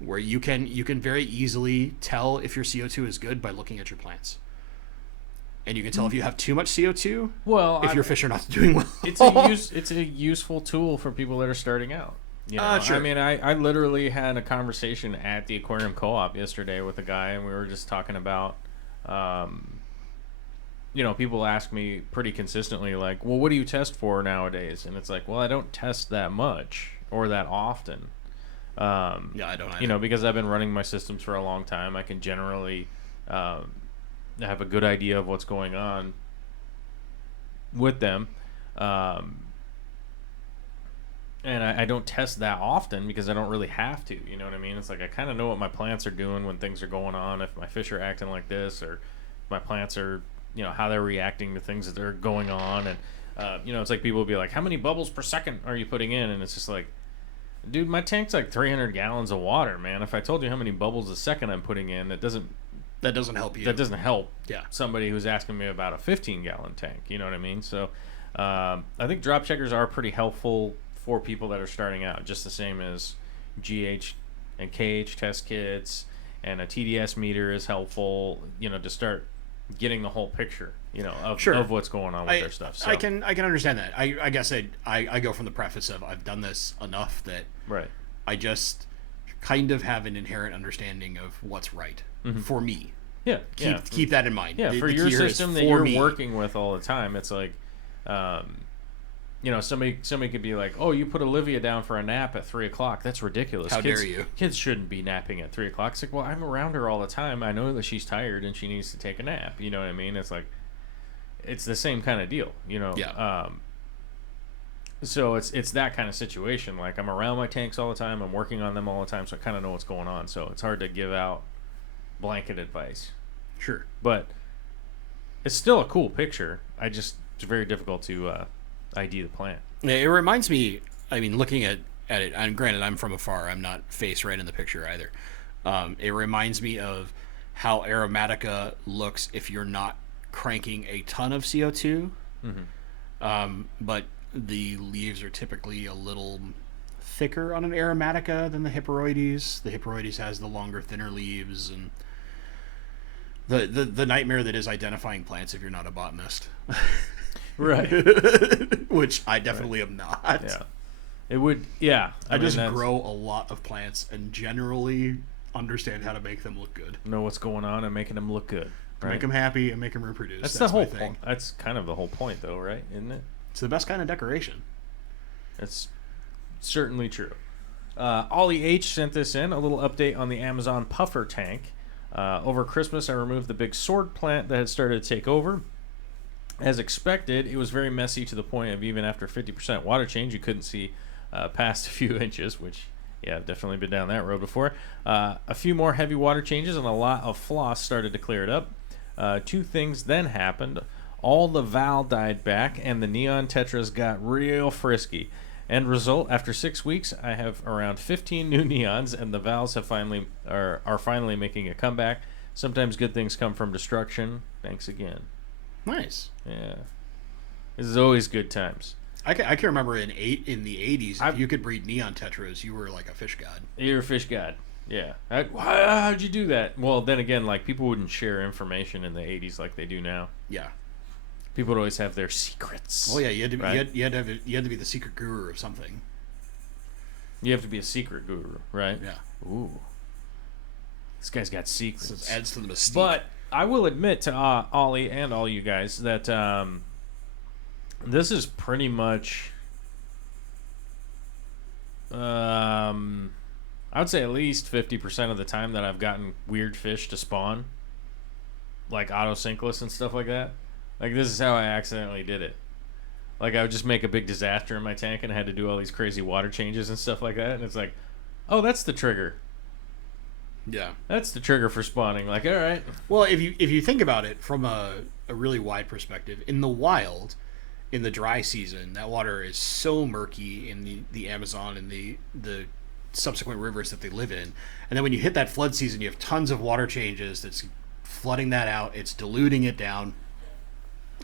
Where you can very easily tell if your CO2 is good by looking at your plants. And you can tell if you have too much CO2, if your fish are not doing well. It's a useful tool for people that are starting out. Sure. I mean, I literally had a conversation at the Aquarium Co-op yesterday with a guy, and we were just talking about, people ask me pretty consistently, well, what do you test for nowadays? And it's well, I don't test that much or that often. I don't either. Because I've been running my systems for a long time, I can generally have a good idea of what's going on with them. And I don't test that often because I don't really have to, you know what I mean? It's I kind of know what my plants are doing when things are going on, if my fish are acting like this, or if my plants are, how they're reacting to things that are going on. And, it's people will be how many bubbles per second are you putting in? And it's just dude, my tank's 300 gallons of water, man. If I told you how many bubbles a second I'm putting in, that doesn't help you. That doesn't help Yeah. somebody who's asking me about a 15-gallon tank, you know what I mean? So I think drop checkers are pretty helpful for people that are starting out, just the same as GH and KH test kits, and a TDS meter is helpful, to start getting the whole picture, of Sure. of what's going on with their stuff. So. I can understand that. I guess I go from the preface of I've done this enough that Right. I just kind of have an inherent understanding of what's right for me. Yeah. Keep that in mind. Yeah, The for key your here is system that for you're me. working with all the time, it's like, somebody could be like, "Oh, you put Olivia down for a nap at 3:00. That's ridiculous. How dare you? Kids shouldn't be napping at 3:00." It's like, well, I'm around her all the time. I know that she's tired and she needs to take a nap. You know what I mean? It's like, it's the same kind of deal. Yeah. So it's that kind of situation. Like, I'm around my tanks all the time. I'm working on them all the time, so I kind of know what's going on. So it's hard to give out blanket advice. Sure. But it's still a cool picture. It's very difficult to ID the plant. Yeah, it reminds me. I mean, looking at it, and granted, I'm from afar. I'm not face right in the picture either. It reminds me of how Aromatica looks if you're not cranking a ton of CO2. But the leaves are typically a little thicker on an Aromatica than the Hipperoides. The Hipperoides has the longer, thinner leaves, and the nightmare that is identifying plants if you're not a botanist. Right. Which I definitely am not. Yeah. It would, yeah. I just grow a lot of plants and generally understand how to make them look good. Know what's going on and making them look good. Right? Make them happy and make them reproduce. That's the whole my thing. point. That's kind of the whole point, though, right? Isn't it? It's the best kind of decoration. That's certainly true. Ollie H sent this in, a little update on the Amazon puffer tank. Over Christmas, I removed the big sword plant that had started to take over. As expected, it was very messy to the point of even after 50% water change, you couldn't see past a few inches, which, yeah, I've definitely been down that road before. A few more heavy water changes and a lot of floss started to clear it up. Two things then happened. All the Val died back, and the neon Tetras got real frisky. End result, after 6 weeks, I have around 15 new neons, and the Vals have are finally making a comeback. Sometimes good things come from destruction. Thanks again. Nice. Yeah. This is always good times. I can remember in the 80s, if you could breed neon Tetras, you were like a fish god. You're a fish god. Yeah. How'd you do that? Well, then again, like, people wouldn't share information in the 80s like they do now. Yeah. People would always have their secrets. Well, yeah, you had to right? you had to be the secret guru of something. You have to be a secret guru, right? Yeah. Ooh. This guy's got secrets. So it adds to the mystique. But I will admit to Ollie and all you guys that this is pretty much, I would say at least 50% of the time that I've gotten weird fish to spawn, like autosynchronous and stuff like that. Like, this is how I accidentally did it. Like, I would just make a big disaster in my tank and I had to do all these crazy water changes and stuff like that. And it's like, oh, that's the trigger. Yeah. That's the trigger for spawning. Like, all right. Well, if you think about it from a really wide perspective, in the wild, in the dry season, that water is so murky in the Amazon and the subsequent rivers that they live in. And then when you hit that flood season, you have tons of water changes that's flooding that out. It's diluting it down.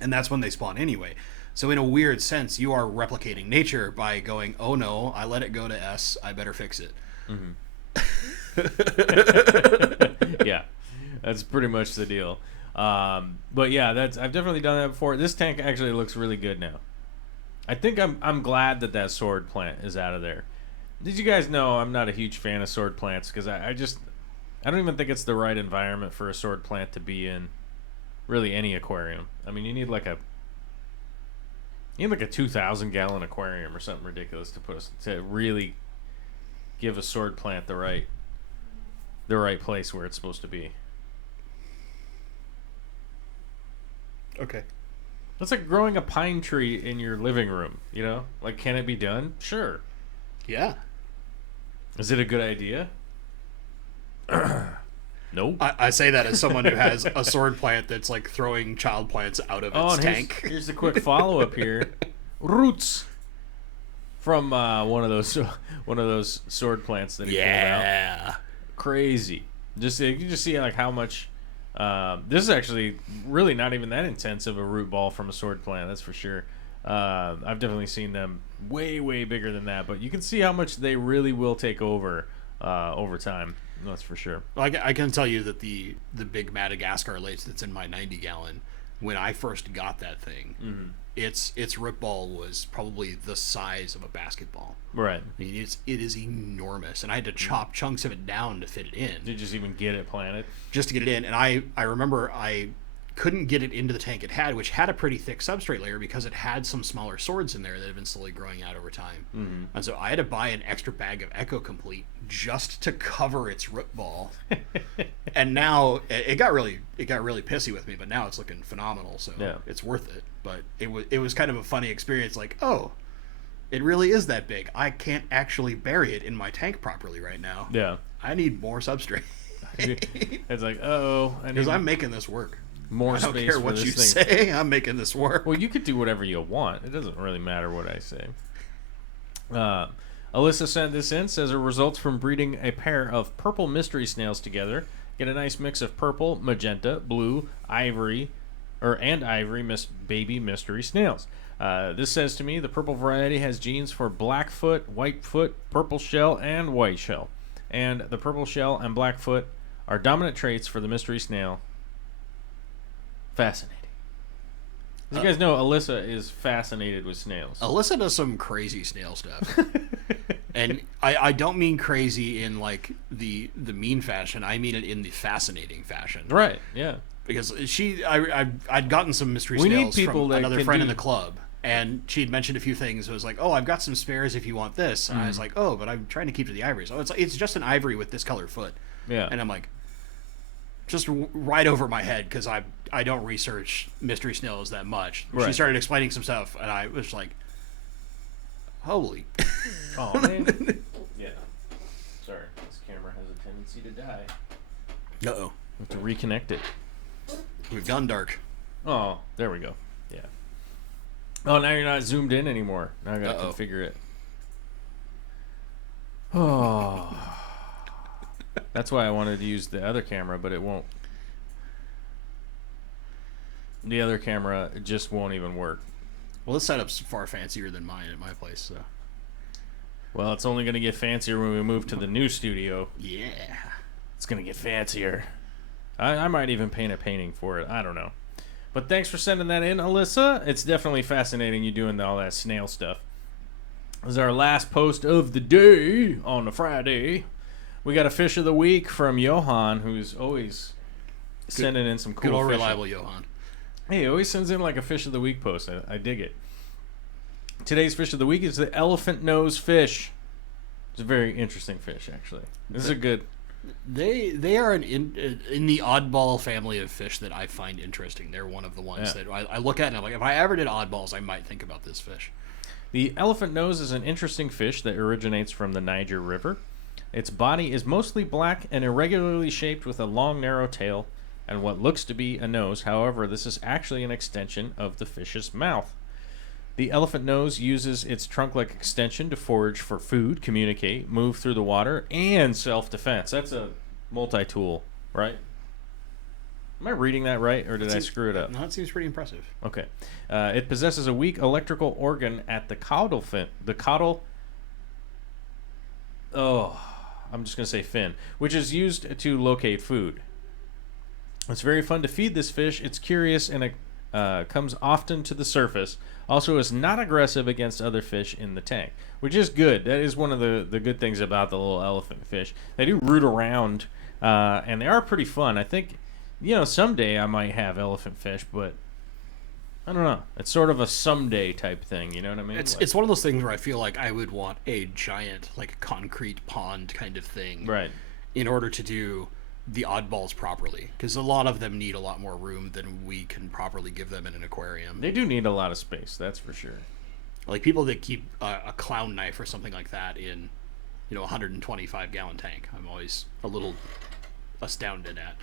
And that's when they spawn anyway. So in a weird sense, you are replicating nature by going, oh no, I let it go to S, I better fix it. Mm-hmm. Yeah, that's pretty much the deal. But yeah, I've definitely done that before. This tank actually looks really good now. I think I'm glad that sword plant is out of there. Did you guys know I'm not a huge fan of sword plants because I don't even think it's the right environment for a sword plant to be in. Really, any aquarium. I mean, you need like a 2,000-gallon aquarium or something ridiculous to really give a sword plant the right place where it's supposed to be. Okay. That's like growing a pine tree in your living room, you know? Like, can it be done? Sure. Yeah. Is it a good idea? Nope. I say that as someone who has a sword plant that's like throwing child plants out of its tank. Here's a quick follow-up here. Roots from one of those sword plants that he pulled out. Crazy. You can just see like how much. This is actually really not even that intense of a root ball from a sword plant. That's for sure. I've definitely seen them way bigger than that, but you can see how much they really will take over time. That's for sure. I can tell you that the big Madagascar lace that's in my 90-gallon, when I first got that thing, its rip ball was probably the size of a basketball. Right. I mean, it is enormous, and I had to chop chunks of it down to fit it in. Did you just even get it planted? Just to get it in, and I remember I couldn't get it into the tank it had, which had a pretty thick substrate layer because it had some smaller swords in there that had been slowly growing out over time. And so I had to buy an extra bag of Echo Complete just to cover its root ball. And now it got really pissy with me, but now it's looking phenomenal, so it's worth it. But it was kind of a funny experience, like, oh, it really is that big. I can't actually bury it in my tank properly right now. Yeah. I need more substrate. It's like, because I'm making this work. More I don't space care for what this you thing. say. I'm making this work. Well, you could do whatever you want. It doesn't really matter what I say. Alyssa sent this in. Says her results from breeding a pair of purple mystery snails together. Get a nice mix of purple, magenta, blue, ivory, baby mystery snails. This says to me the purple variety has genes for blackfoot, whitefoot, purple shell, and white shell. And the purple shell and blackfoot are dominant traits for the mystery snail. Fascinating. As you guys know, Alyssa is fascinated with snails. Alyssa does some crazy snail stuff. And I don't mean crazy in like the mean fashion. I mean it in the fascinating fashion. Right, yeah. Because I'd gotten some mystery snails from another friend in the club. And she'd mentioned a few things. It was like, oh, I've got some spares if you want this. And I was like, oh, but I'm trying to keep to the ivories. Oh, it's just an ivory with this color foot. Yeah. And I'm like, just right over my head because I don't research mystery snails that much. Right. She started explaining some stuff, and I was like, holy. Oh, man. Yeah. Sorry. This camera has a tendency to die. Uh-oh. We have to reconnect it. We've gone dark. Oh, there we go. Yeah. Oh, now you're not zoomed in anymore. Now I got to configure it. Oh. That's why I wanted to use the other camera, but it won't. The other camera just won't even work. Well, this setup's far fancier than mine at my place, so. Well, it's only going to get fancier when we move to the new studio. Yeah. It's going to get fancier. I might even paint a painting for it. I don't know. But thanks for sending that in, Alyssa. It's definitely fascinating you doing all that snail stuff. This is our last post of the day on a Friday. We got a fish of the week from Johan, who's always sending in some cool good old fish. reliable Johan. Hey, he always sends in like a fish of the week post. I dig it. Today's fish of the week is the elephant nose fish. It's a very interesting fish, actually. This is a good. They are in the oddball family of fish that I find interesting. They're one of the ones that I look at and I'm like, if I ever did oddballs, I might think about this fish. The elephant nose is an interesting fish that originates from the Niger River. Its body is mostly black and irregularly shaped with a long, narrow tail and what looks to be a nose. However, this is actually an extension of the fish's mouth. The elephant nose uses its trunk-like extension to forage for food, communicate, move through the water, and self-defense. That's a multi-tool, right? Am I reading that right, or did I screw it up? No, it seems pretty impressive. Okay. It possesses a weak electrical organ at the caudal fin. I'm just going to say fin, which is used to locate food. It's very fun to feed this fish. It's curious and it comes often to the surface. Also is not aggressive against other fish in the tank, which is good. That is one of the good things about the little elephant fish. They do root around, and they are pretty fun. I think, someday I might have elephant fish, but I don't know. It's sort of a someday type thing, you know what I mean? It's one of those things where I feel like I would want a giant, like, concrete pond kind of thing. Right. In order to do the oddballs properly. Because a lot of them need a lot more room than we can properly give them in an aquarium. They do need a lot of space, that's for sure. Like, people that keep a clown knife or something like that in, a 125-gallon tank, I'm always a little astounded at.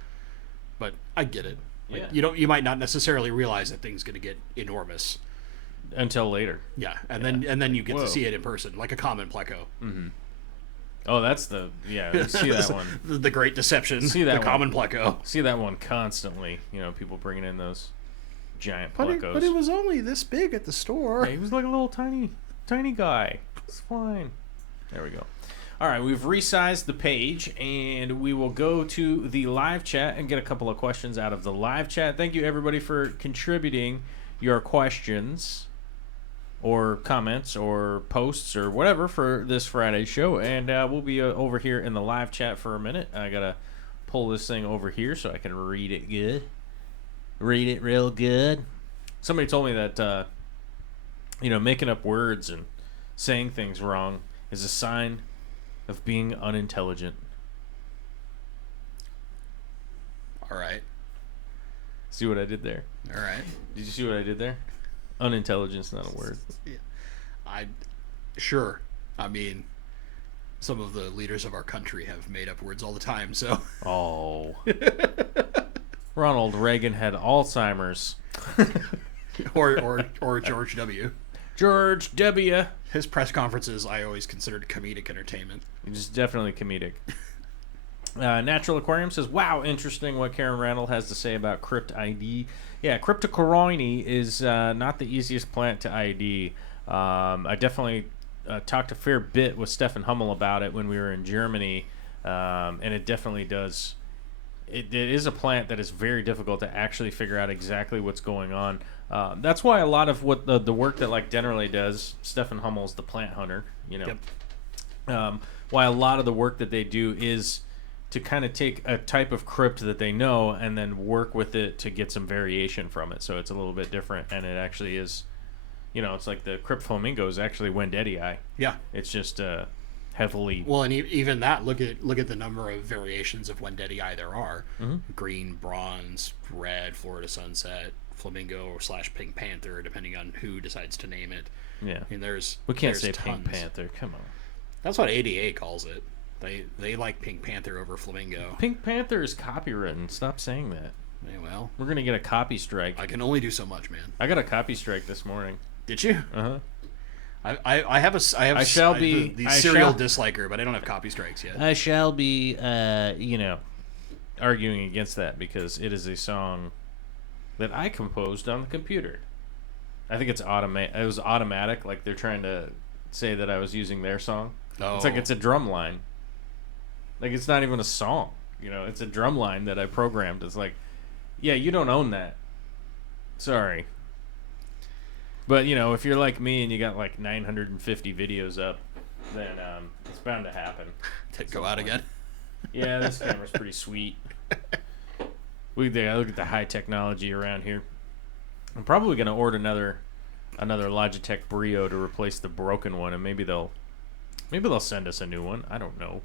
But I get it. Like, yeah. You might not necessarily realize that thing's going to get enormous until later. Yeah, and then you get to see it in person, like a common pleco. Mm-hmm. Oh, that's you see that one. The Great Deception. See that the common pleco. See that one constantly. People bringing in those giant plecos. But it was only this big at the store. Yeah, he was like a little tiny guy. It's fine. There we go. All right, we've resized the page, and we will go to the live chat and get a couple of questions out of the live chat. Thank you, everybody, for contributing your questions or comments or posts or whatever for this Friday show. And we'll be over here in the live chat for a minute. I got to pull this thing over here so I can read it good. Read it real good. Somebody told me that, making up words and saying things wrong is a sign of being unintelligent. All right. See what I did there? All right. Did you see what I did there? Unintelligent's not a word. Yeah. Sure. I mean, some of the leaders of our country have made up words all the time, so. Oh. Ronald Reagan had Alzheimer's. or George W. George W. His press conferences I always considered comedic entertainment. It's definitely comedic. Natural Aquarium says, wow, interesting what Karen Randall has to say about Crypt ID. Yeah, Cryptocorini is not the easiest plant to ID. I definitely talked a fair bit with Stefan Hummel about it when we were in Germany, and it definitely does. It is a plant that is very difficult to actually figure out exactly what's going on. That's why a lot of what the work that like Dennerle does, Stefan Hummel's the plant hunter, Yep. Why a lot of the work that they do is to kind of take a type of crypt that they know and then work with it to get some variation from it. So it's a little bit different, and it actually is, it's like the crypt flamingo is actually Wendetii. Yeah. It's just heavily... Well, and even that, look at the number of variations of Wendetii there are. Mm-hmm. Green, bronze, red, Florida sunset, flamingo / pink panther, depending on who decides to name it. Yeah. I mean, we can't say tons. pink panther. Come on. That's what ADA calls it. They like pink panther over flamingo. Pink panther is copywritten. Stop saying that. Yeah, well, we're gonna get a copy strike. I can only do so much, man. I got a copy strike this morning. Did you? Uh-huh. I have the serial disliker, but I don't have copy strikes yet. I shall be, arguing against that because it is a song that I composed on the computer. I think it's It was automatic, like they're trying to say that I was using their song. Oh. It's like it's a drum line. Like it's not even a song. It's a drum line that I programmed. It's like, yeah, you don't own that. Sorry. But, if you're like me and you got like 950 videos up, then it's bound to happen. Go out again? Yeah, this camera's pretty sweet. Look at the high technology around here. I'm probably going to order another Logitech Brio to replace the broken one, and maybe they'll send us a new one. I don't know.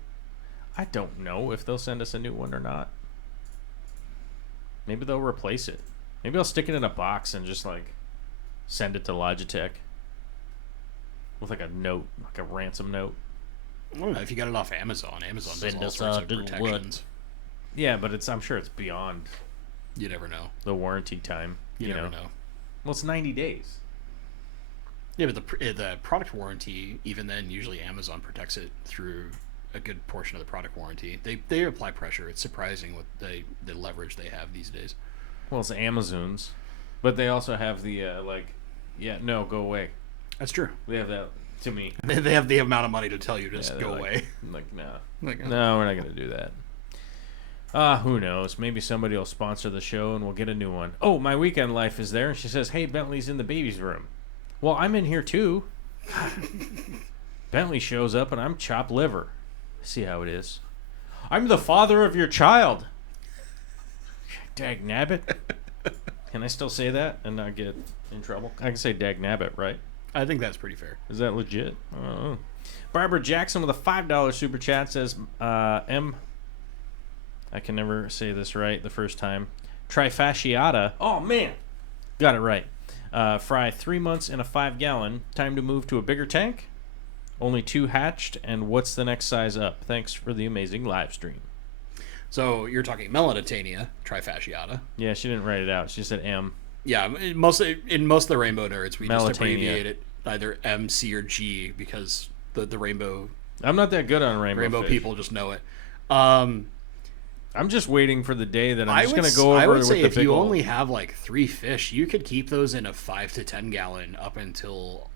I don't know if they'll send us a new one or not. Maybe they'll replace it. Maybe I'll stick it in a box and just like send it to Logitech with like a note, like a ransom note. I don't know if you got it off Amazon. Amazon does all sorts of protections. Yeah, but I'm sure it's beyond. You never know. The warranty time. You never know. Well, it's 90 days. Yeah, but the product warranty, even then, usually Amazon protects it through a good portion of the product warranty. They apply pressure. It's surprising what the leverage they have these days. Well, it's Amazon's, but they also have the no, go away. That's true. They have that to me. They have the amount of money to tell you to just go away. Like, no. No, we're not going to do that. Who knows? Maybe somebody will sponsor the show and we'll get a new one. Oh, my weekend life is there. And she says, hey, Bentley's in the baby's room. Well, I'm in here too. Bentley shows up and I'm chopped liver. See how it is. I'm the father of your child. Dag nabbit. Can I still say that and not get in trouble? I can say dag nabbit, right? I think that's pretty fair. Is that legit? Barbara Jackson with a $5 super chat says, I can never say this right the first time. Trifasciata. Oh, man. Got it right. Fry 3 months in a 5-gallon. Time to move to a bigger tank. Only 2 hatched. And what's the next size up? Thanks for the amazing live stream. So you're talking Melanotaenia trifasciata. Yeah, she didn't write it out. She said M. Yeah, in most of the rainbow nerds, we just abbreviate it either M, C, or G because the rainbow. I'm not that good on rainbow fish. People just know it. I'm just waiting for the day that I'm just going to go over. I would with say the if you old. only have like 3 fish, you could keep those in a 5 to 10 gallon up until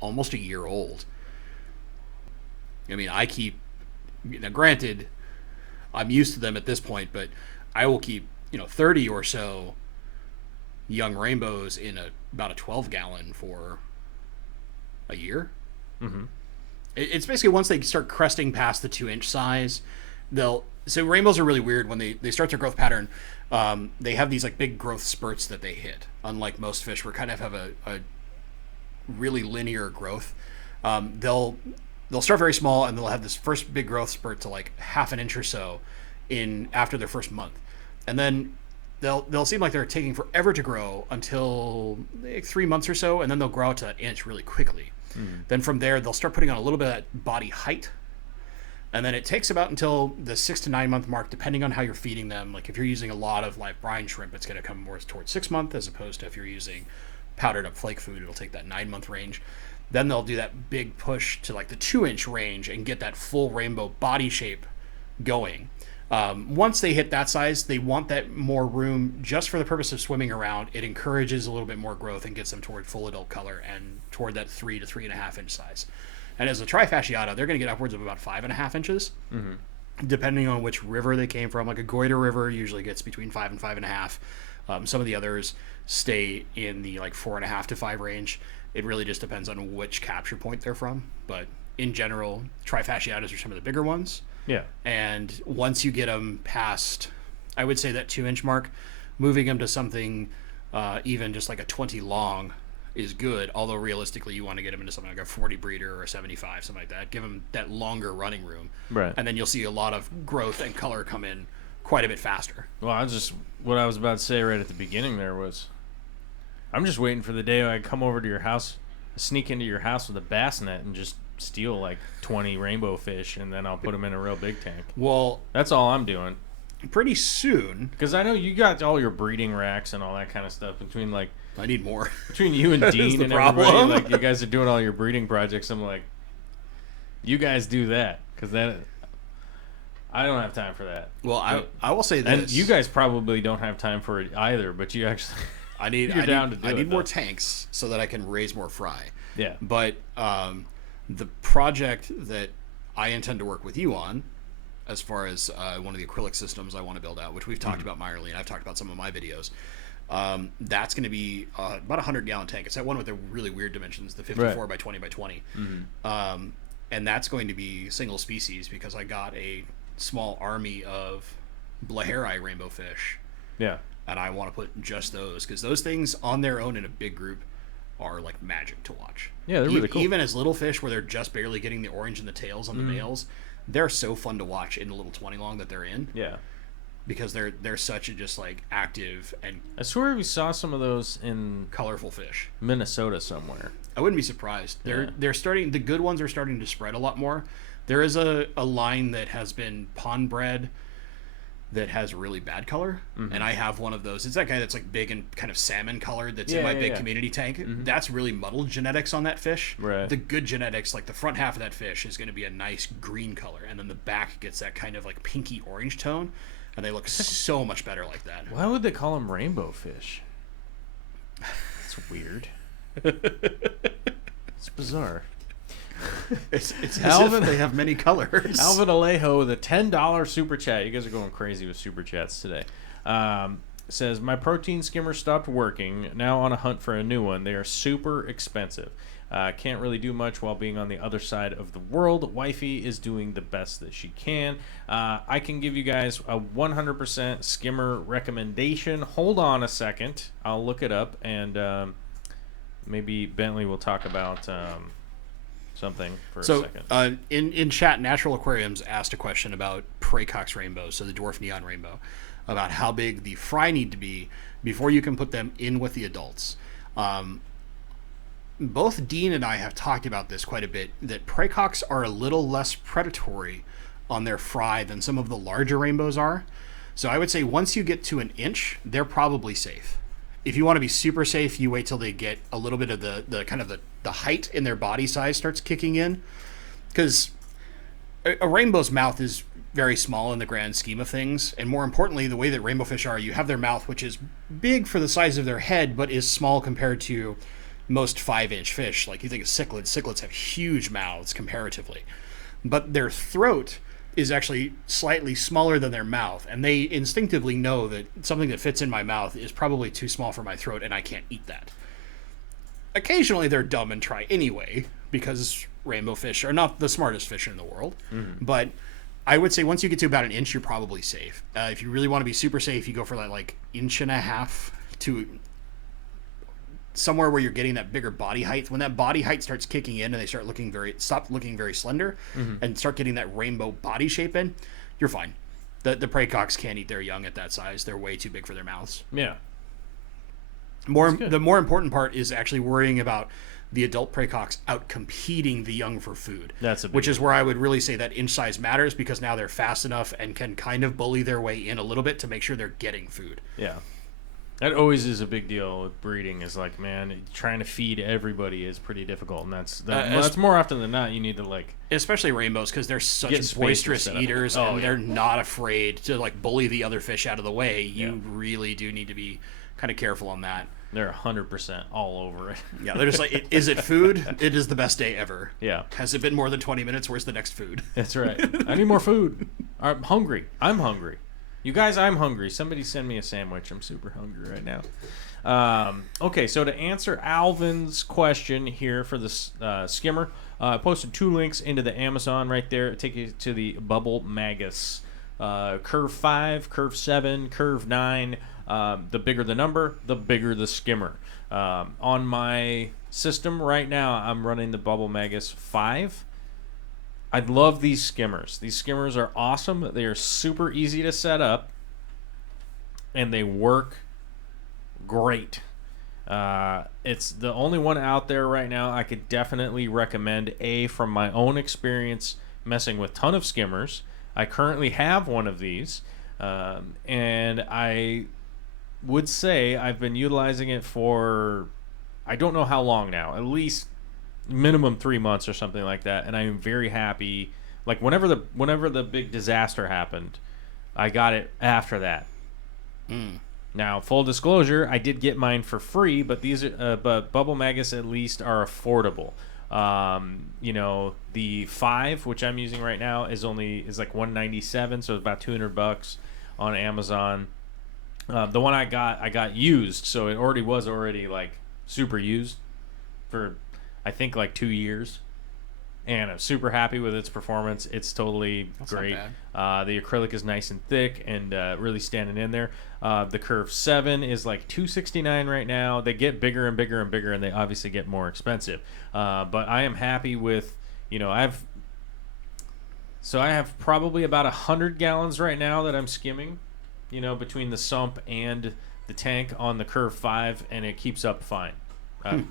almost a year old. I mean, I keep Now, granted, I'm used to them at this point, but I will keep 30 or so young rainbows in about a 12-gallon for a year. Mm-hmm. It's basically once they start cresting past the 2-inch size, so rainbows are really weird when they start their growth pattern. They have these like big growth spurts that they hit, unlike most fish, where kind of have a really linear growth. They'll start very small, and they'll have this first big growth spurt to like half an inch or so after their first month, and then they'll seem like they're taking forever to grow until like 3 months or so, and then they'll grow out to that inch really quickly. Then from there, they'll start putting on a little bit of that body height, and then it takes about until the 6 to 9 month mark, depending on how you're feeding them. Like if you're using a lot of live brine shrimp, it's going to come more towards 6 month, as opposed to if you're using powdered up flake food, it'll take that 9 month range. Then they'll do that big push to like the 2-inch range and get that full rainbow body shape going. Once they hit that size, they want that more room just for the purpose of swimming around. It encourages a little bit more growth and gets them toward full adult color and toward that 3 to 3.5 inch size. And as a trifasciata, they're going to get upwards of about 5.5 inches, depending on which river they came from. Like a goiter river usually gets between 5 and 5.5. Some of the others stay in the like 4.5 to 5 range. It really just depends on which capture point they're from. But in general, trifasciatas are some of the bigger ones. Yeah. And once you get them past, I would say that 2-inch mark, moving them to something even just like a 20 long is good. Although realistically, you want to get them into something like a 40 breeder or a 75, something like that. Give them that longer running room. Right. And then you'll see a lot of growth and color come in quite a bit faster. Well, what I was about to say right at the beginning there was, I'm just waiting for the day I come over to your house, sneak into your house with a bass net and just steal like 20 rainbow fish, and then I'll put them in a real big tank. Well, that's all I'm doing. Pretty soon, because I know you got all your breeding racks and all that kind of stuff between like. I need more. Between you and Dean and everybody, like you guys are doing all your breeding projects. I'm like, you guys do that, because I don't have time for that. Well, I will say this, and you guys probably don't have time for it either. But you actually, I need more tanks so that I can raise more fry. Yeah. But the project that I intend to work with you on, as far as one of the acrylic systems I want to build out, which we've talked about minorly, and I've talked about some of my videos. That's going to be about 100-gallon tank. It's that one with the really weird dimensions, the 54 by 20 by 20. And that's going to be single species, because I got a small army of Blaheri rainbow fish. Yeah. And I want to put just those, because those things on their own in a big group are like magic to watch. Yeah, they're really cool. Even as little fish where they're just barely getting the orange in the tails on the males, they're so fun to watch in the little 20 long that they're in. Yeah. Because they're such a just like active and I swear we saw some of those in colorful fish. Minnesota somewhere. I wouldn't be surprised. They're starting, the good ones are starting to spread a lot more. There is a line that has been pond bred that has really bad color, and I have one of those. It's that guy that's like big and kind of salmon colored that's in my big community tank. That's really muddled genetics on that fish. Right. The good genetics, like the front half of that fish is going to be a nice green color, and then the back gets that kind of like pinky orange tone, and they look so much better like that. Why would they call them rainbow fish? It's weird. It's bizarre. It's as if they have many colors. Alvin Alejo with a $10 super chat. You guys are going crazy with super chats today. Says, my protein skimmer stopped working. Now on a hunt for a new one. They are super expensive. Can't really do much while being on the other side of the world. Wifey is doing the best that she can. I can give you guys a 100% skimmer recommendation. Hold on a second. I'll look it up, and maybe Bentley will talk about something for a second. In chat, Natural Aquariums asked a question about Praecox rainbows, so the dwarf neon rainbow, about how big the fry need to be before you can put them in with the adults. Both Dean and I have talked about this quite a bit, that Praecox are a little less predatory on their fry than some of the larger rainbows are. So I would say once you get to an inch, they're probably safe. If you want to be super safe, you wait till they get a little bit of the kind of the height in their body size starts kicking in. Because a rainbow's mouth is very small in the grand scheme of things. And more importantly, the way that rainbow fish are, you have their mouth, which is big for the size of their head, but is small compared to most 5-inch fish. Like you think of cichlids. Cichlids have huge mouths comparatively. But their throat is actually slightly smaller than their mouth, and they instinctively know that something that fits in my mouth is probably too small for my throat and I can't eat that. Occasionally they're dumb and try anyway, because rainbow fish are not the smartest fish in the world. But I would say once you get to about an inch, you're probably safe. If you really want to be super safe, you go for that like inch and a half to somewhere where you're getting that bigger body height. When that body height starts kicking in and they start stop looking very slender and start getting that rainbow body shape in, you're fine. The prey cocks can't eat their young at that size. They're way too big for their mouths. Yeah. The more important part is actually worrying about the adult prey cocks out competing the young for food. Which is where I would really say that inch size matters, because now they're fast enough and can kind of bully their way in a little bit to make sure they're getting food. Yeah. That always is a big deal with breeding. Is like, man, trying to feed everybody is pretty difficult, and that's more often than not. You need to like, especially rainbows, because they're such boisterous eaters, and they're not afraid to like bully the other fish out of the way. You really do need to be kind of careful on that. They're 100% all over it. Yeah, they're just like, is it food? It is the best day ever. Yeah. Has it been more than 20 minutes? Where's the next food? That's right. I need more food. I'm hungry. I'm hungry. You guys, I'm hungry. Somebody send me a sandwich. I'm super hungry right now. Okay, so to answer Alvin's question here for this skimmer, I posted 2 links into the Amazon right there. It'll take you to the Bubble Magus. Curve 5, Curve 7, Curve 9. The bigger the number, the bigger the skimmer. On my system right now, I'm running the Bubble Magus 5. I love these skimmers. These skimmers are awesome. They are super easy to set up, and they work great. It's the only one out there right now I could definitely recommend. From my own experience messing with ton of skimmers, I currently have one of these, and I would say I've been utilizing it for I don't know how long now, at least minimum 3 months or something like that, and I'm very happy. Like whenever the big disaster happened, I got it after that. Now, full disclosure, I did get mine for free, but but Bubble Magus at least are affordable. The 5, which I'm using right now, is like $197, so it's about $200 on Amazon. The one I got used, so it was already like super used for I think like 2 years, and I'm super happy with its performance. It's totally great. The acrylic is nice and thick and really standing in there. The Curve 7 is like $269 right now. They get bigger and bigger and bigger, and they obviously get more expensive. But I am happy with, I have probably about 100 gallons right now that I'm skimming, between the sump and the tank on the Curve 5, and it keeps up fine.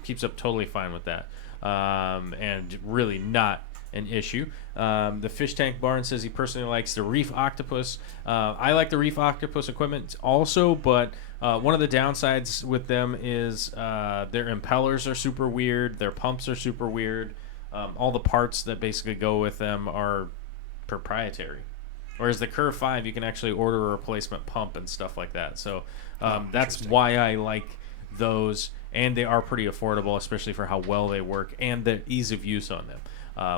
Keeps up totally fine with that. And really not an issue. The Fish Tank Barn says he personally likes the Reef Octopus. I like the Reef Octopus equipment also, but one of the downsides with them is their impellers are super weird. Their pumps are super weird. All the parts that basically go with them are proprietary. Whereas the Curve 5, you can actually order a replacement pump and stuff like that. So that's why I like those. And they are pretty affordable, especially for how well they work and the ease of use on them.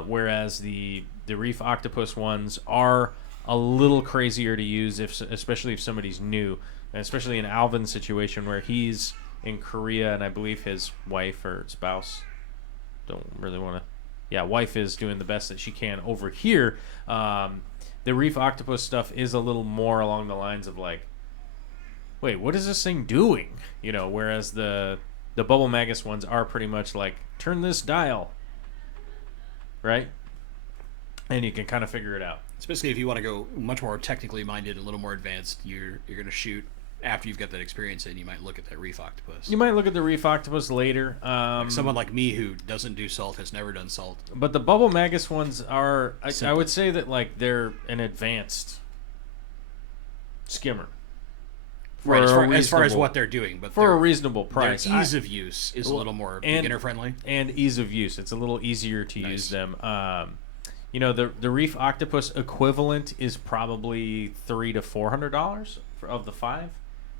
Whereas the Reef Octopus ones are a little crazier to use, especially if somebody's new, and especially in Alvin's situation where he's in Korea, and I believe his wife or spouse wife is doing the best that she can over here. The Reef Octopus stuff is a little more along the lines of like, wait, what is this thing doing? Whereas the Bubble Magus ones are pretty much like, turn this dial, right? And you can kind of figure it out. Especially if you want to go much more technically minded, a little more advanced, you're going to shoot after you've got that experience in. You might look at that Reef Octopus. You might look at the Reef Octopus later. Like someone like me who doesn't do salt, has never done salt. But the Bubble Magus ones are, I would say that like they're an advanced skimmer. Right, as far as what they're doing, but for a reasonable price. Their ease of use is a little more beginner friendly, and ease of use. It's a little easier to use them. The Reef Octopus equivalent is probably $300 to $400 of the 5,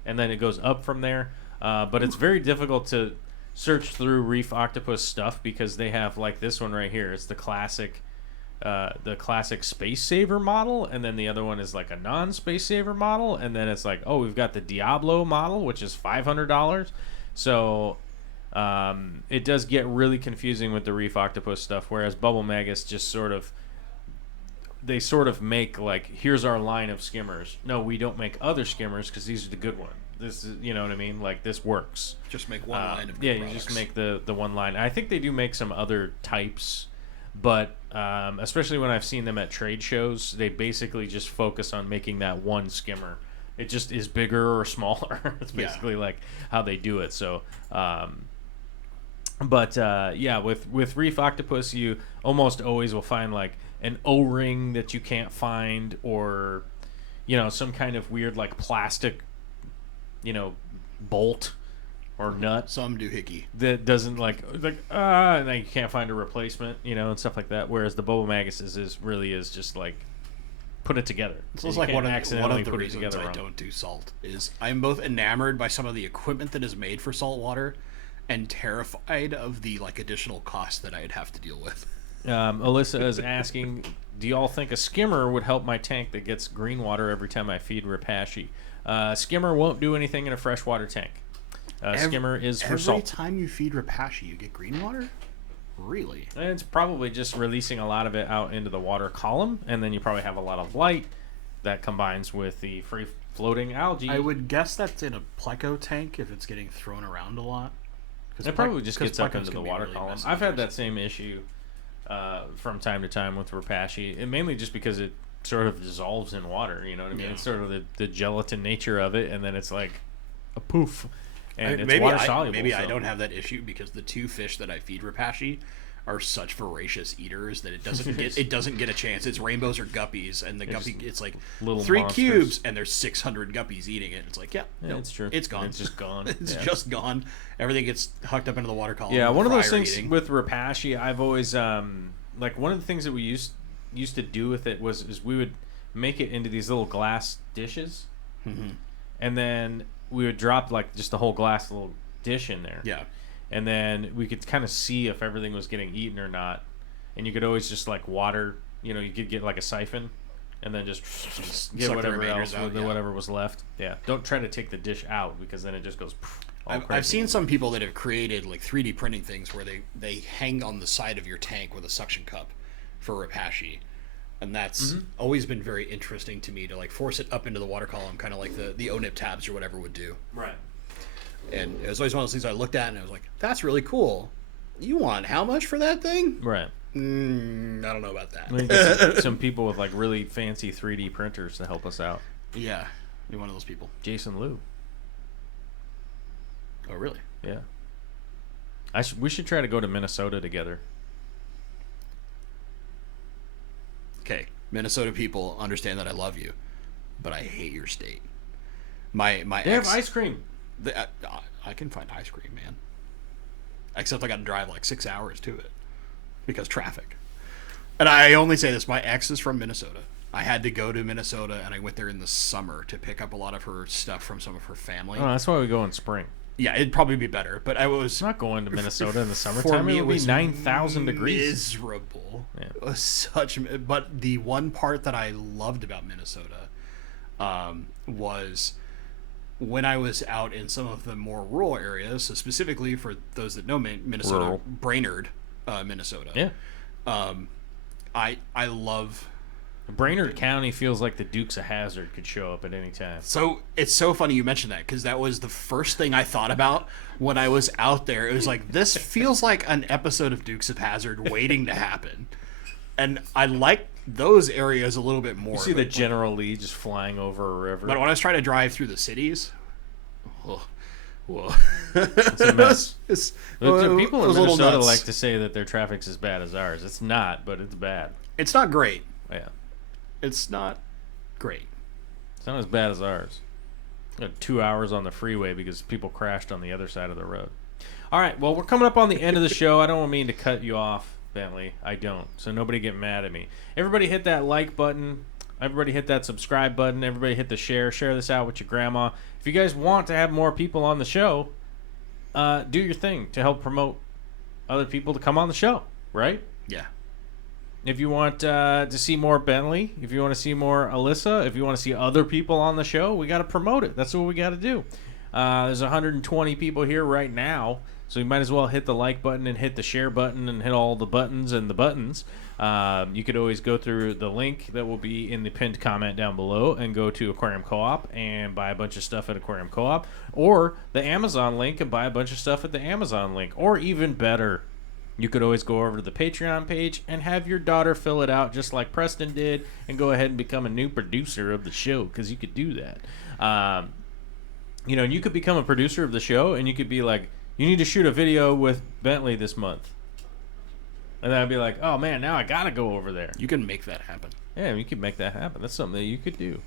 and then it goes up from there. But it's very difficult to search through Reef Octopus stuff because they have like this one right here. It's the classic the classic Space Saver model, and then the other one is like a non-Space Saver model, and then it's like, oh, we've got the Diablo model, which is $500. So it does get really confusing with the Reef Octopus stuff, whereas Bubble Magus just sort of make like, here's our line of skimmers. No, we don't make other skimmers because these are the good ones. This is, you know what I mean? Like, this works. Just make one line of good you products. just make the one line. I think they do make some other types, but especially when I've seen them at trade shows, they basically just focus on making that one skimmer. It just is bigger or smaller. It's basically like how they do it. So, with Reef Octopus, you almost always will find like an O-ring that you can't find, or some kind of weird like plastic bolt or nut. Some doohickey that doesn't and then you can't find a replacement, and stuff like that. Whereas the Bubble Magus is just like, put it together. So it's like one of the reasons I don't do salt is I'm both enamored by some of the equipment that is made for salt water and terrified of the like additional cost that I'd have to deal with. Alyssa is asking, do y'all think a skimmer would help my tank that gets green water every time I feed Rapashi? Skimmer won't do anything in a freshwater tank. Skimmer is for salt. Every time you feed Rapashi, you get green water? Really? And it's probably just releasing a lot of it out into the water column, and then you probably have a lot of light that combines with the free-floating algae. I would guess that's in a pleco tank if it's getting thrown around a lot. It probably just gets up into the water column. I've had that same issue from time to time with Rapashi, and mainly just because it sort of dissolves in water, you know what I mean? Yeah. It's sort of the gelatin nature of it, and then it's like a poof. And it's water soluble. Maybe I don't have that issue because the two fish that I feed Rapashi are such voracious eaters that it doesn't get a chance. It's rainbows or guppies, and the guppy, it's like little 3 monsters. Cubes, and there's 600 guppies eating it. It's like, it's true. It's gone. It's just gone. It's just gone. Everything gets hucked up into the water column. Yeah, one of those things with Rapashi, I've always like one of the things that we used to do with it is we would make it into these little glass dishes, and then we would drop like just the whole glass little dish in there. Yeah. And then we could kind of see if everything was getting eaten or not. And you could always just like water, you could get like a siphon and then just get whatever else, whatever was left. Yeah. Don't try to take the dish out because then it just goes all crazy. I've seen some people that have created like 3D printing things where they hang on the side of your tank with a suction cup for Rapashi. And that's always been very interesting to me to like force it up into the water column, kind of like the ONIP tabs or whatever would do. Right. And it was always one of those things I looked at and I was like, that's really cool. You want how much for that thing? Right. I don't know about that. We get some people with like really fancy 3D printers to help us out. Yeah. You're one of those people. Jason Liu. Oh, really? Yeah. We should try to go to Minnesota together. Okay, Minnesota people understand that I love you, but I hate your state. They have ice cream. I can find ice cream, man. Except I got to drive like 6 hours to it because traffic. And I only say this: my ex is from Minnesota. I had to go to Minnesota, and I went there in the summer to pick up a lot of her stuff from some of her family. Oh, that's why we go in spring. Yeah, it'd probably be better, but I was not going to Minnesota in the summertime. For me, it would be 9,000 degrees. Miserable. Yeah. It was but the one part that I loved about Minnesota was when I was out in some of the more rural areas. So specifically for those that know Minnesota, rural. Brainerd, Minnesota. Yeah. I love. Brainerd County feels like the Dukes of Hazzard could show up at any time. So it's so funny you mentioned that because that was the first thing I thought about when I was out there. It was like, this feels like an episode of Dukes of Hazzard waiting to happen. And I like those areas a little bit more. You see the General Lee just flying over a river. But when I was trying to drive through the cities, whoa. It's a mess. People in Minnesota like to say that their traffic's as bad as ours. It's not, but it's bad. It's not great. Yeah. It's not great. It's not as bad as ours. We had 2 hours on the freeway because people crashed on the other side of the road. All right, well, we're coming up on the end of the show. I don't mean to cut you off, Bentley. I don't. So nobody get mad at me. Everybody hit that like button. Everybody hit that subscribe button. Everybody hit the share. Share this out with your grandma. If you guys want to have more people on the show, do your thing to help promote other people to come on the show, right? Yeah. If you want to see more Bentley, if you want to see more Alyssa, if you want to see other people on the show, we got to promote it. That's what we got to do. There's 120 people here right now, so you might as well hit the like button and hit the share button and hit all the buttons and the buttons. You could always go through the link that will be in the pinned comment down below and go to Aquarium Co-op and buy a bunch of stuff at Aquarium Co-op, or the Amazon link and buy a bunch of stuff at the Amazon link, or even better, you could always go over to the Patreon page and have your daughter fill it out just like Preston did and go ahead and become a new producer of the show, because you could do that. And you could become a producer of the show, and you could be like, you need to shoot a video with Bentley this month. And then I'd be like, oh, man, now I got to go over there. You can make that happen. Yeah, you could make that happen. That's something that you could do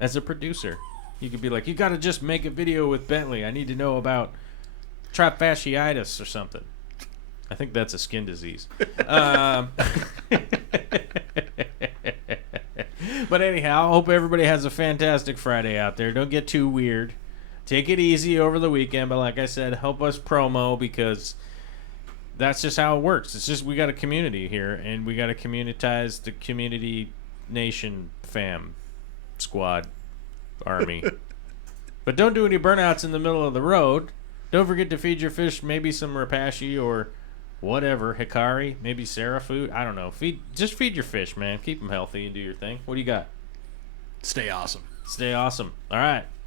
as a producer. You could be like, you got to just make a video with Bentley. I need to know about trap fasciitis or something. I think that's a skin disease. But anyhow, I hope everybody has a fantastic Friday out there. Don't get too weird. Take it easy over the weekend. But like I said, help us promo, because that's just how it works. It's just we got a community here, and we got to communitize the community nation fam squad army. But don't do any burnouts in the middle of the road. Don't forget to feed your fish maybe some rapashi or whatever, hikari, maybe Sarah food. I don't know. Just feed your fish, man. Keep them healthy and do your thing. What do you got? Stay awesome. Stay awesome. All right.